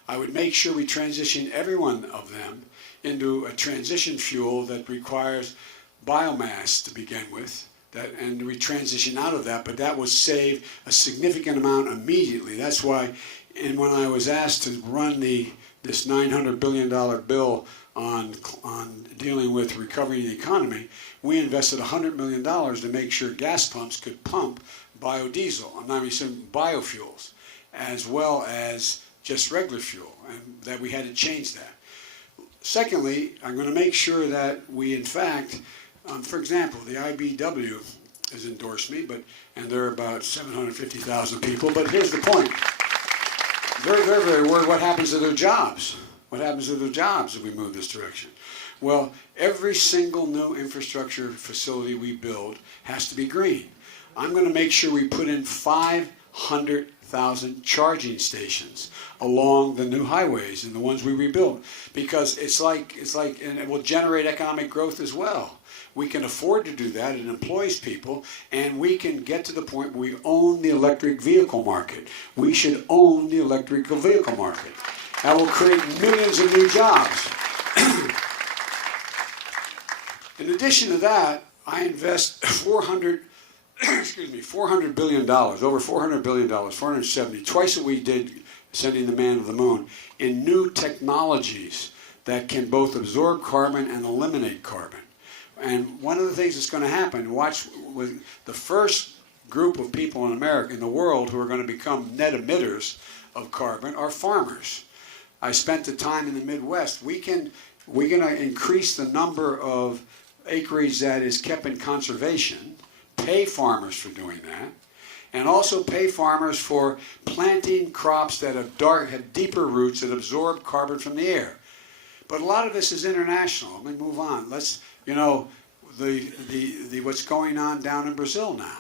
I would make sure we transition every one of them into a transition fuel that requires biomass to begin with, and we transition out of that, but that will save a significant amount immediately. That's why, and when I was asked to run this $900 billion bill on dealing with recovering the economy, we invested $100 million to make sure gas pumps could pump biodiesel, biofuels, as well as just regular fuel, and that we had to change that. Secondly, I'm going to make sure that we, in fact, for example, the IBW has endorsed me, and they're about 750,000 people, but here's the point. They're very worried what happens to their jobs. What happens to their jobs if we move this direction? Well, every single new infrastructure facility we build has to be green. I'm going to make sure we put in 500,000 charging stations along the new highways and the ones we rebuild, because it's like, and it will generate economic growth as well. We can afford to do that. It employs people, and we can get to the point where we own the electric vehicle market. We should own the electric vehicle market. That will create millions of new jobs. In addition to that, I invest $400 billion, over $400 billion, 470, twice what we did sending the man to the moon, in new technologies that can both absorb carbon and eliminate carbon. And one of the things that's going to happen, watch, with the first group of people in America, in the world, who are going to become net emitters of carbon are farmers. I spent the time in the Midwest. We're going to increase the number of acreage that is kept in conservation, pay farmers for doing that, and also pay farmers for planting crops that have deeper roots that absorb carbon from the air. But a lot of this is international. Let me move on. Let's, what's going on down in Brazil now.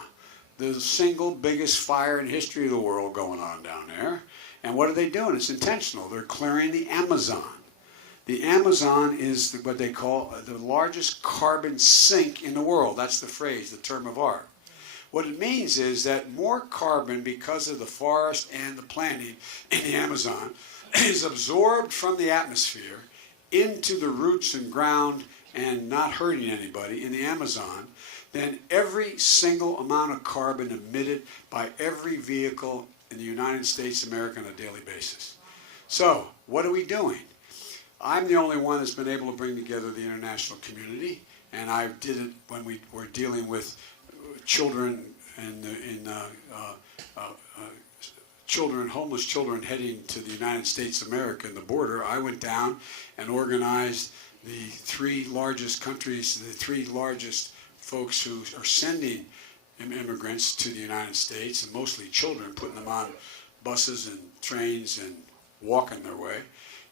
The single biggest fire in history of the world going on down there. And what are they doing? It's intentional. They're clearing the Amazon. The Amazon is what they call the largest carbon sink in the world. That's the phrase, the term of art. What it means is that more carbon, because of the forest and the planting in the Amazon, is absorbed from the atmosphere into the roots and ground and not hurting anybody in the Amazon than every single amount of carbon emitted by every vehicle in the United States of America on a daily basis. So, what are we doing? I'm the only one that's been able to bring together the international community, and I did it when we were dealing with children homeless children heading to the United States of America and the border. I went down and organized the three largest countries, the three largest folks who are sending immigrants to the United States, and mostly children, putting them on buses and trains and walking their way,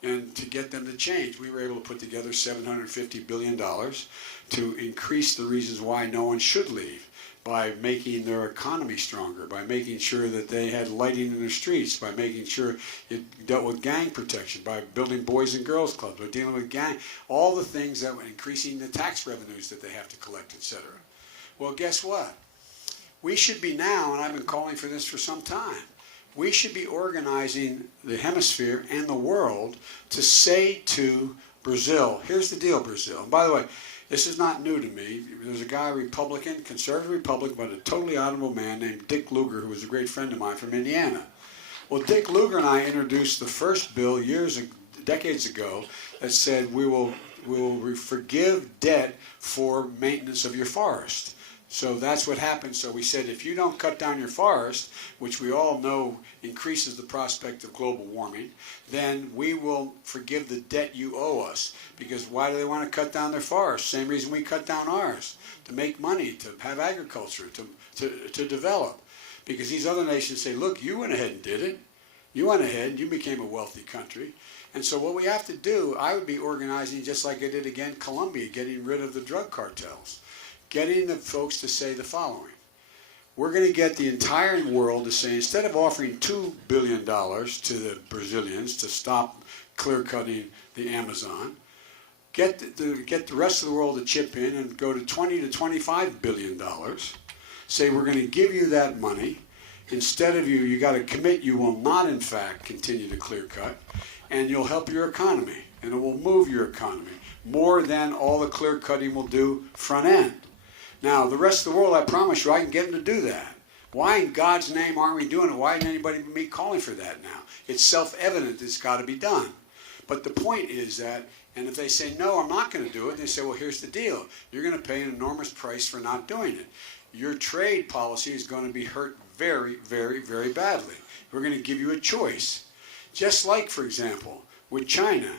and to get them to change. We were able to put together $750 billion to increase the reasons why no one should leave, by making their economy stronger, by making sure that they had lighting in their streets, by making sure it dealt with gang protection, by building boys and girls clubs, by dealing with gang, all the things that were increasing the tax revenues that they have to collect, etc. Well, guess what? We should be now, and I've been calling for this for some time, we should be organizing the hemisphere and the world to say to Brazil, here's the deal, Brazil. And by the way, this is not new to me. There's a guy, Republican, conservative Republican, but a totally honorable man named Dick Lugar, who was a great friend of mine from Indiana. Well, Dick Lugar and I introduced the first bill decades ago that said we will forgive debt for maintenance of your forest. So that's what happened. So we said, if you don't cut down your forest, which we all know increases the prospect of global warming, then we will forgive the debt you owe us. Because why do they want to cut down their forests? Same reason we cut down ours, to make money, to have agriculture, to develop. Because these other nations say, look, you went ahead and did it. You went ahead and you became a wealthy country. And so what we have to do, I would be organizing just like I did again Colombia, getting rid of the drug cartels. Getting the folks to say the following. We're going to get the entire world to say, instead of offering $2 billion to the Brazilians to stop clear-cutting the Amazon, get the rest of the world to chip in and go to $20 to $25 billion. Say, we're going to give you that money. Instead of you got to commit you will not, in fact, continue to clear-cut, and you'll help your economy, and it will move your economy more than all the clear-cutting will do front end. Now, the rest of the world, I promise you, I can get them to do that. Why in God's name aren't we doing it? Why isn't anybody but me calling for that now? It's self-evident it's got to be done. But the point is that, and if they say, no, I'm not going to do it, they say, well, here's the deal. You're going to pay an enormous price for not doing it. Your trade policy is going to be hurt very, very, very badly. We're going to give you a choice. Just like, for example, with China.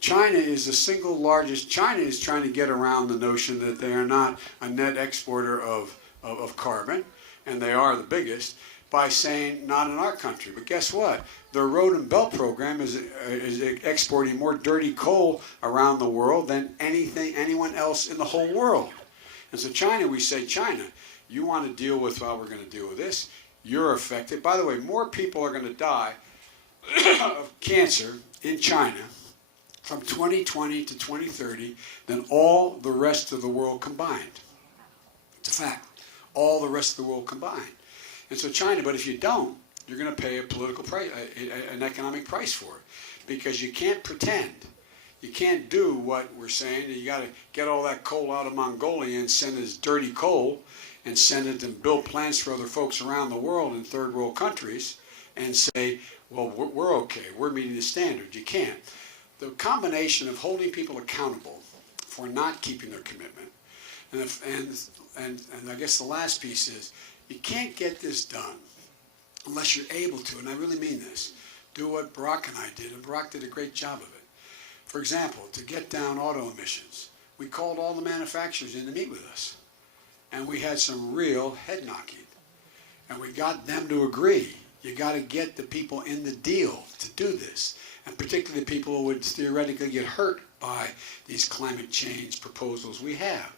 China is the single largest. China is trying to get around the notion that they are not a net exporter of carbon, and they are the biggest, by saying not in our country. But guess what? Their Road and Belt program is exporting more dirty coal around the world than anyone else in the whole world. And so China, we say, China, you want to deal with how we're going to deal with this. You're affected. By the way, more people are going to die of cancer in China from 2020 to 2030 than all the rest of the world combined. It's a fact. All the rest of the world combined. And so China, but if you don't, you're going to pay a political price, an economic price for it. Because you can't pretend. You can't do what we're saying. You got to get all that coal out of Mongolia and send this dirty coal and send it and build plants for other folks around the world in third world countries and say, well, we're okay. We're meeting the standard. You can't. The combination of holding people accountable for not keeping their commitment, and I guess the last piece is, you can't get this done unless you're able to, and I really mean this, do what Barack and I did, and Barack did a great job of it. For example, to get down auto emissions, we called all the manufacturers in to meet with us, and we had some real head knocking, and we got them to agree. You got to get the people in the deal to do this. And particularly people who would theoretically get hurt by these climate change proposals we have.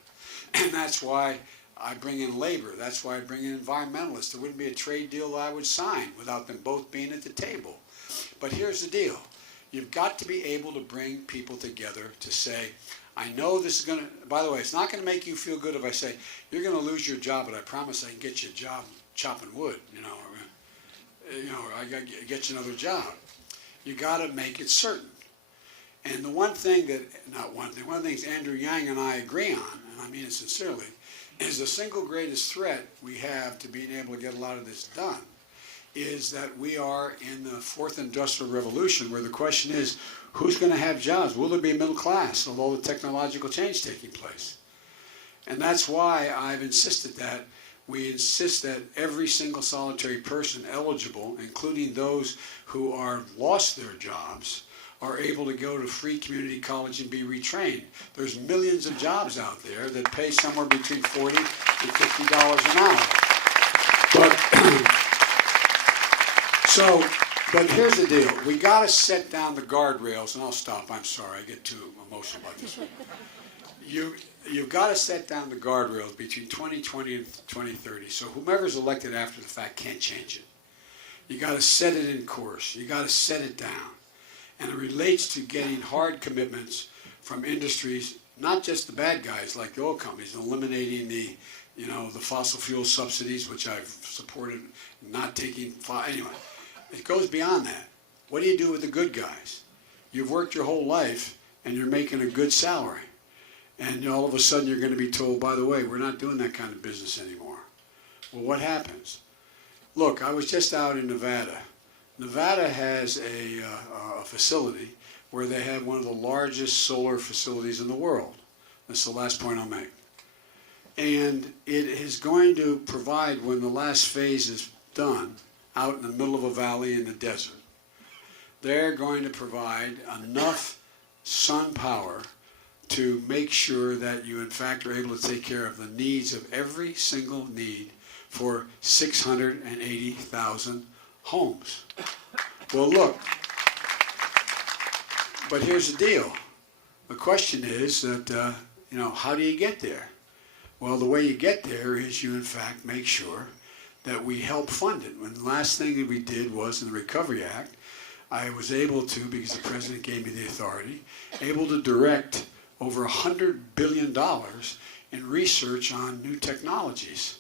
And that's why I bring in labor. That's why I bring in environmentalists. There wouldn't be a trade deal that I would sign without them both being at the table. But here's the deal. You've got to be able to bring people together to say, I know this is going to, by the way, it's not going to make you feel good if I say, you're going to lose your job, but I promise I can get you a job chopping wood, or I get you another job. You got to make it certain. And the one thing that, one of the things Andrew Yang and I agree on, and I mean it sincerely, is the single greatest threat we have to being able to get a lot of this done is that we are in the fourth industrial revolution where the question is, who's going to have jobs? Will there be a middle class of all the technological change taking place? And that's why I've insisted that we insist that every single solitary person eligible, including those who are lost their jobs, are able to go to free community college and be retrained. There's millions of jobs out there that pay somewhere between $40 and $50 an hour. But here's the deal. We got to set down the guardrails, and I'll stop. I'm sorry, I get too emotional about this. You've got to set down the guardrails between 2020 and 2030, so whomever's elected after the fact can't change it. You got to set it in course. You got to set it down. And it relates to getting hard commitments from industries, not just the bad guys like the oil companies, eliminating the fossil fuel subsidies, which I've supported, not taking, anyway. It goes beyond that. What do you do with the good guys? You've worked your whole life and you're making a good salary. And all of a sudden you're going to be told, by the way, we're not doing that kind of business anymore. Well, what happens? Look, I was just out in Nevada. Nevada has a facility where they have one of the largest solar facilities in the world. That's the last point I'll make. And it is going to provide, when the last phase is done, out in the middle of a valley in the desert, they're going to provide enough sun power to make sure that you in fact are able to take care of the needs of every single need for 680,000 homes. Well, look, but here's the deal. The question is that, how do you get there? Well, the way you get there is you in fact make sure that we help fund it. When the last thing that we did was in the Recovery Act, I was able to, because the President gave me the authority, able to direct over $100 billion in research on new technologies.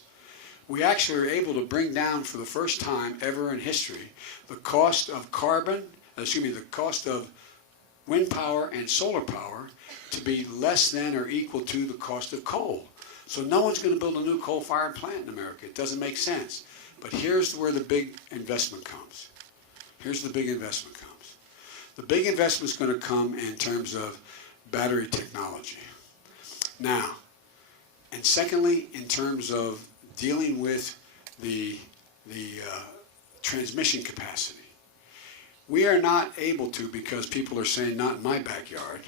We actually were able to bring down for the first time ever in history the cost of the cost of wind power and solar power to be less than or equal to the cost of coal. So no one's going to build a new coal-fired plant in America. It doesn't make sense. But here's where the big investment comes. Here's the big investment comes. The big investment's going to come in terms of battery technology. Now, and secondly, in terms of dealing with the transmission capacity. We are not able to, because people are saying not in my backyard,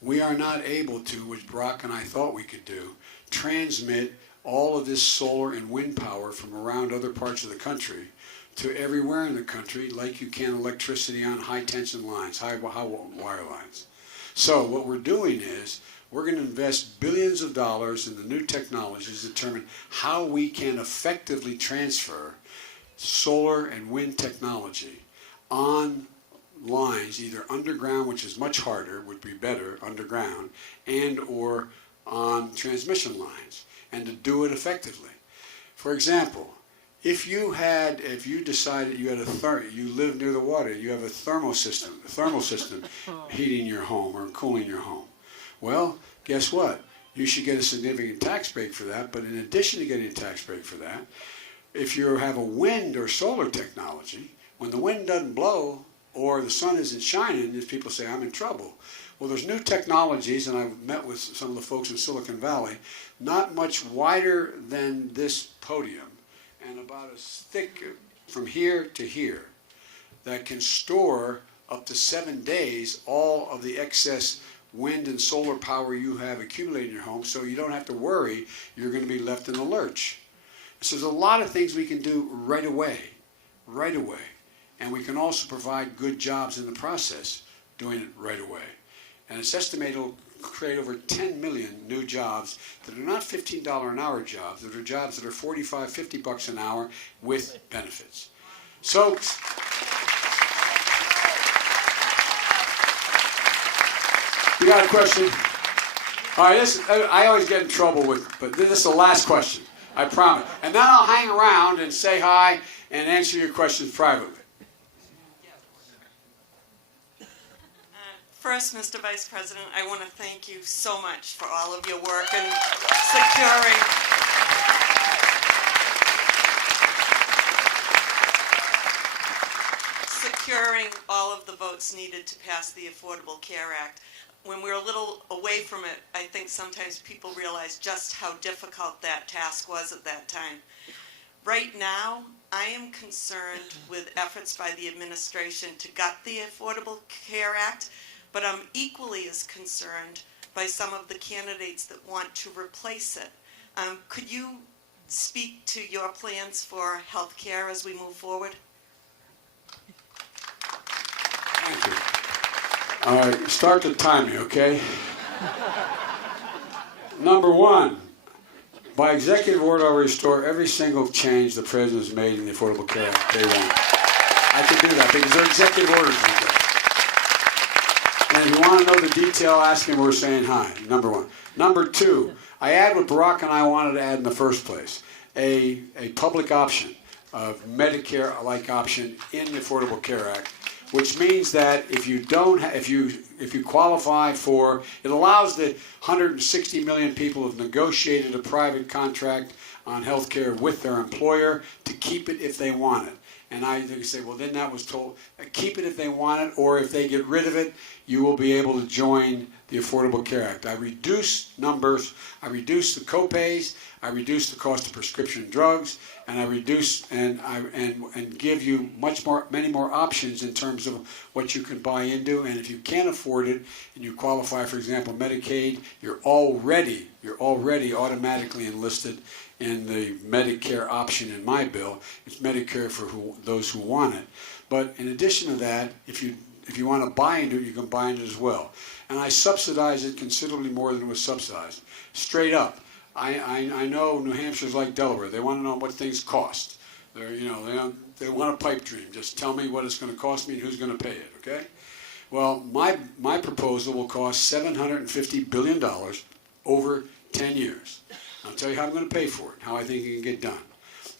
we are not able to, which Brock and I thought we could do, transmit all of this solar and wind power from around other parts of the country to everywhere in the country, like you can electricity on high tension lines, high wire lines. So what we're doing is we're going to invest billions of dollars in the new technologies to determine how we can effectively transfer solar and wind technology on lines, either underground, which is much harder, would be better underground, and or on transmission lines, and to do it effectively. For example, if you decided you live near the water, you have a thermal system heating your home or cooling your home. Well, guess what? You should get a significant tax break for that, but in addition to getting a tax break for that, if you have a wind or solar technology, when the wind doesn't blow or the sun isn't shining, as people say, I'm in trouble. Well, there's new technologies, and I've met with some of the folks in Silicon Valley, not much wider than this podium, and about as thick from here to here, that can store up to 7 days all of the excess wind and solar power you have accumulated in your home, so you don't have to worry you're going to be left in the lurch. So there's a lot of things we can do right away. And we can also provide good jobs in the process, doing it right away. And it's estimated it'll create over 10 million new jobs that are not $15 an hour jobs, that are jobs that are $45, $50 an hour with benefits. So, you got a question? All right, I always get in trouble with, but this is the last question, I promise. And then I'll hang around and say hi and answer your questions privately. First, Mr. Vice President, I want to thank you so much for all of your work in securing all of the votes needed to pass the Affordable Care Act. When we're a little away from it, I think sometimes people realize just how difficult that task was at that time. Right now, I am concerned with efforts by the administration to gut the Affordable Care Act, but I'm equally as concerned by some of the candidates that want to replace it. Could you speak to your plans for health care as we move forward? Thank you. All right, start the timing, okay? Number one, by executive order, I'll restore every single change the president has made in the Affordable Care Act day one. I can do that because they're executive orders. And if you want to know the detail, ask him. We're saying hi, number one. Number two, I add what Barack and I wanted to add in the first place, a public option of Medicare-like option in the Affordable Care Act, which means that if you don't, if you qualify for, it allows the 160 million people who've negotiated a private contract on health care with their employer to keep it if they want it. And I say, well, then that was told, keep it if they want it, or if they get rid of it, you will be able to join the Affordable Care Act. I reduce numbers, I reduce the copays, I reduce the cost of prescription drugs, and I reduce and give you many more options in terms of what you can buy into. And if you can't afford it and you qualify, for example, Medicaid, you're already automatically enlisted in the Medicare option in my bill. It's Medicare for those who want it. But in addition to that, if you want to buy into it, you can buy into it as well. And I subsidize it considerably more than it was subsidized. Straight up. I know New Hampshire's like Delaware. They want to know what things cost. They want a pipe dream. Just tell me what it's going to cost me and who's going to pay it, okay? Well, my proposal will cost $750 billion over 10 years. I'll tell you how I'm going to pay for it, how I think it can get done.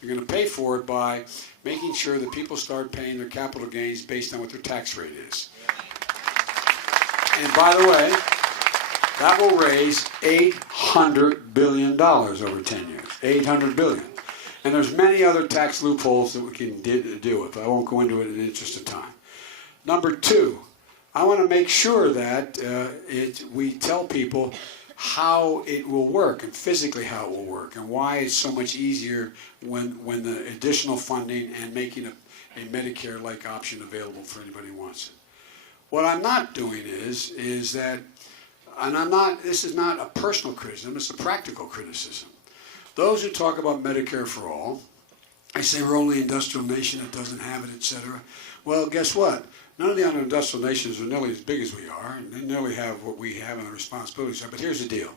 You're going to pay for it by making sure that people start paying their capital gains based on what their tax rate is. And by the way, that will raise $800 billion over 10 years. $800 billion. And there's many other tax loopholes that we can deal with. I won't go into it in the interest of time. Number two, I want to make sure that we tell people how it will work and physically how it will work and why it's so much easier when the additional funding and making a Medicare-like option available for anybody who wants it. What I'm not doing is that, and this is not a personal criticism, it's a practical criticism. Those who talk about Medicare for all, I say we're only an industrial nation that doesn't have it, etc. Well, guess what? None of the other industrial nations are nearly as big as we are, and they nearly have what we have and the responsibilities are. But here's the deal.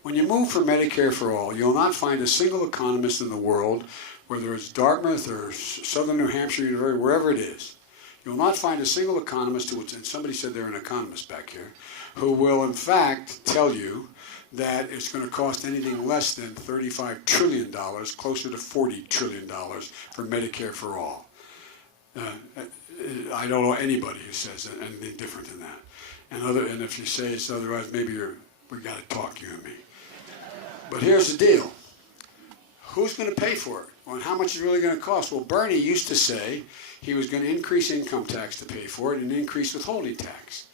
When you move for Medicare for all, you'll not find a single economist in the world, whether it's Dartmouth or Southern New Hampshire University, wherever it is, you'll not find a single economist who, and somebody said they're an economist back here, who will in fact tell you that it's going to cost anything less than $35 trillion, closer to $40 trillion for Medicare for all. I don't know anybody who says anything different than that. And if you say it's otherwise, maybe we got to talk, you and me. But here's the deal. Who's going to pay for it? Well, and how much is it really going to cost? Well, Bernie used to say he was going to increase income tax to pay for it and increase withholding tax.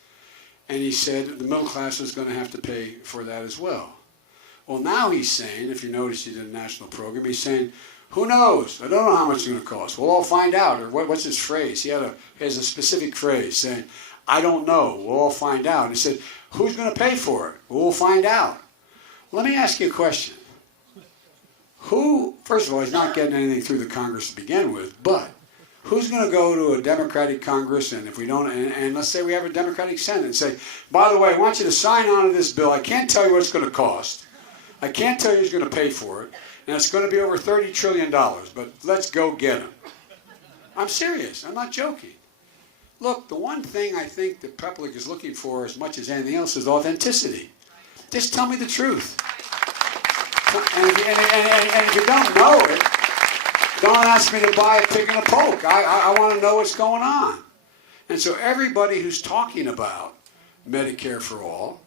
And he said the middle class was going to have to pay for that as well. Well, now he's saying, if you notice he did a national program, he's saying, who knows? I don't know how much it's going to cost. We'll all find out. Or what's his phrase? He has a specific phrase saying, I don't know. We'll all find out. And he said, who's going to pay for it? Well, we'll find out. Let me ask you a question. First of all, he's not getting anything through the Congress to begin with, but who's going to go to a Democratic Congress, and if we don't, and let's say we have a Democratic Senate, and say, by the way, I want you to sign on to this bill. I can't tell you what it's going to cost. I can't tell you who's going to pay for it. And it's going to be over $30 trillion, but let's go get them. I'm serious. I'm not joking. Look, the one thing I think the public is looking for as much as anything else is authenticity. Just tell me the truth. And if you don't know it, don't ask me to buy a pig in a poke. I want to know what's going on. And so everybody who's talking about Medicare for all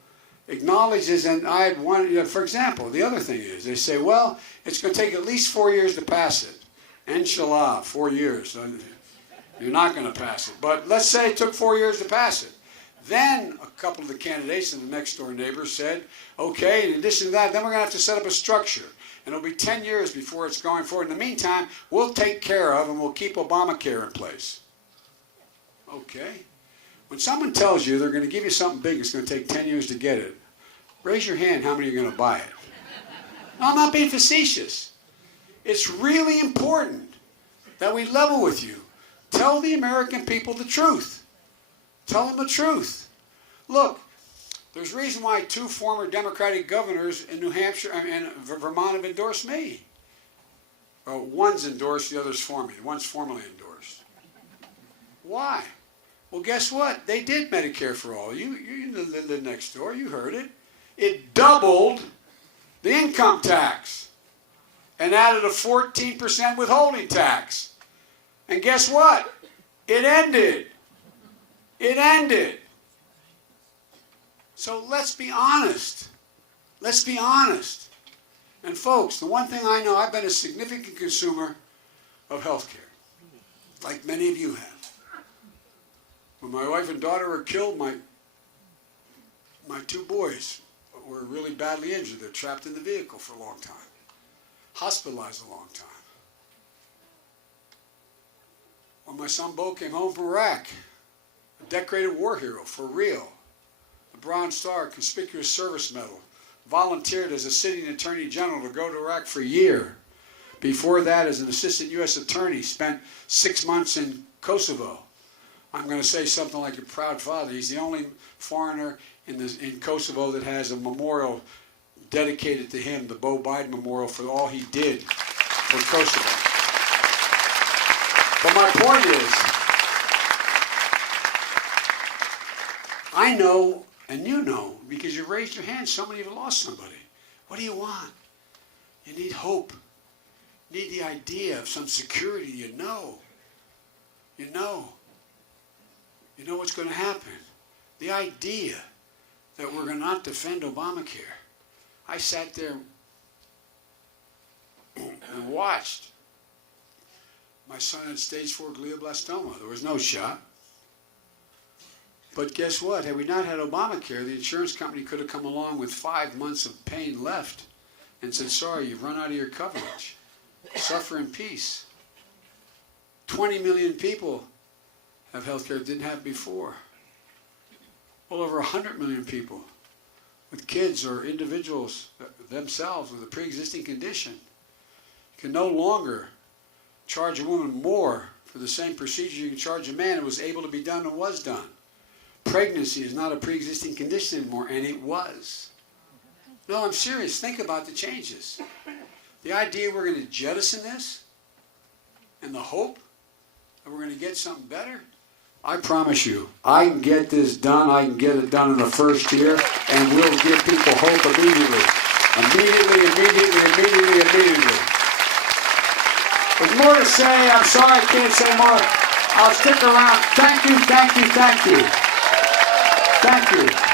acknowledges, and I had one, for example, the other thing is, they say, well, it's going to take at least 4 years to pass it. Inshallah, 4 years. You're not going to pass it. But let's say it took 4 years to pass it. Then a couple of the candidates and the next door neighbors said, okay, in addition to that, then we're going to have to set up a structure. And it'll be 10 years before it's going forward. In the meantime, we'll take care of and we'll keep Obamacare in place. Okay. When someone tells you they're going to give you something big, it's going to take 10 years to get it, raise your hand how many are going to buy it. No, I'm not being facetious. It's really important that we level with you. Tell the American people the truth. Tell them the truth. Look, there's a reason why 2 former Democratic governors in New Hampshire and Vermont have endorsed me. Well, one's endorsed, the other's formally. One's formally endorsed. Why? Well, guess what? They did Medicare for all. You live next door. You heard it. It doubled the income tax and added a 14% withholding tax. And guess what? It ended. It ended. So let's be honest. Let's be honest. And folks, the one thing I know, I've been a significant consumer of health care, like many of you have. When my wife and daughter were killed, my 2 boys were really badly injured. They're trapped in the vehicle for a long time, hospitalized a long time. When my son Bo came home from Iraq, a decorated war hero for real, a Bronze Star, Conspicuous Service Medal, volunteered as a sitting attorney general to go to Iraq for a year. Before that, as an assistant U.S. attorney, spent 6 months in Kosovo. I'm going to say something like a proud father. He's the only foreigner in Kosovo that has a memorial dedicated to him, the Bo Biden Memorial, for all he did for Kosovo. But my point is, I know, and you know, because you raised your hand, so many of you lost somebody. What do you want? You need hope. You need the idea of some security. You know. You know. You know what's going to happen. The idea that we're going to not defend Obamacare. I sat there and watched. My son had stage 4 glioblastoma. There was no shot. But guess what? Had we not had Obamacare, the insurance company could have come along with 5 months of pain left and said, sorry, you've run out of your coverage. Suffer in peace. 20 million people have health care that didn't have before. Well over 100 million people with kids or individuals themselves with a pre-existing condition can no longer charge a woman more for the same procedure you can charge a man. It was able to be done and was done. Pregnancy is not a pre-existing condition anymore, and it was. No, I'm serious. Think about the changes. The idea we're going to jettison this and the hope that we're going to get something better, I promise you, I can get this done. I can get it done in the first year, and we'll give people hope immediately. Immediately. There's more to say. I'm sorry I can't say more. I'll stick around. Thank you. Thank you.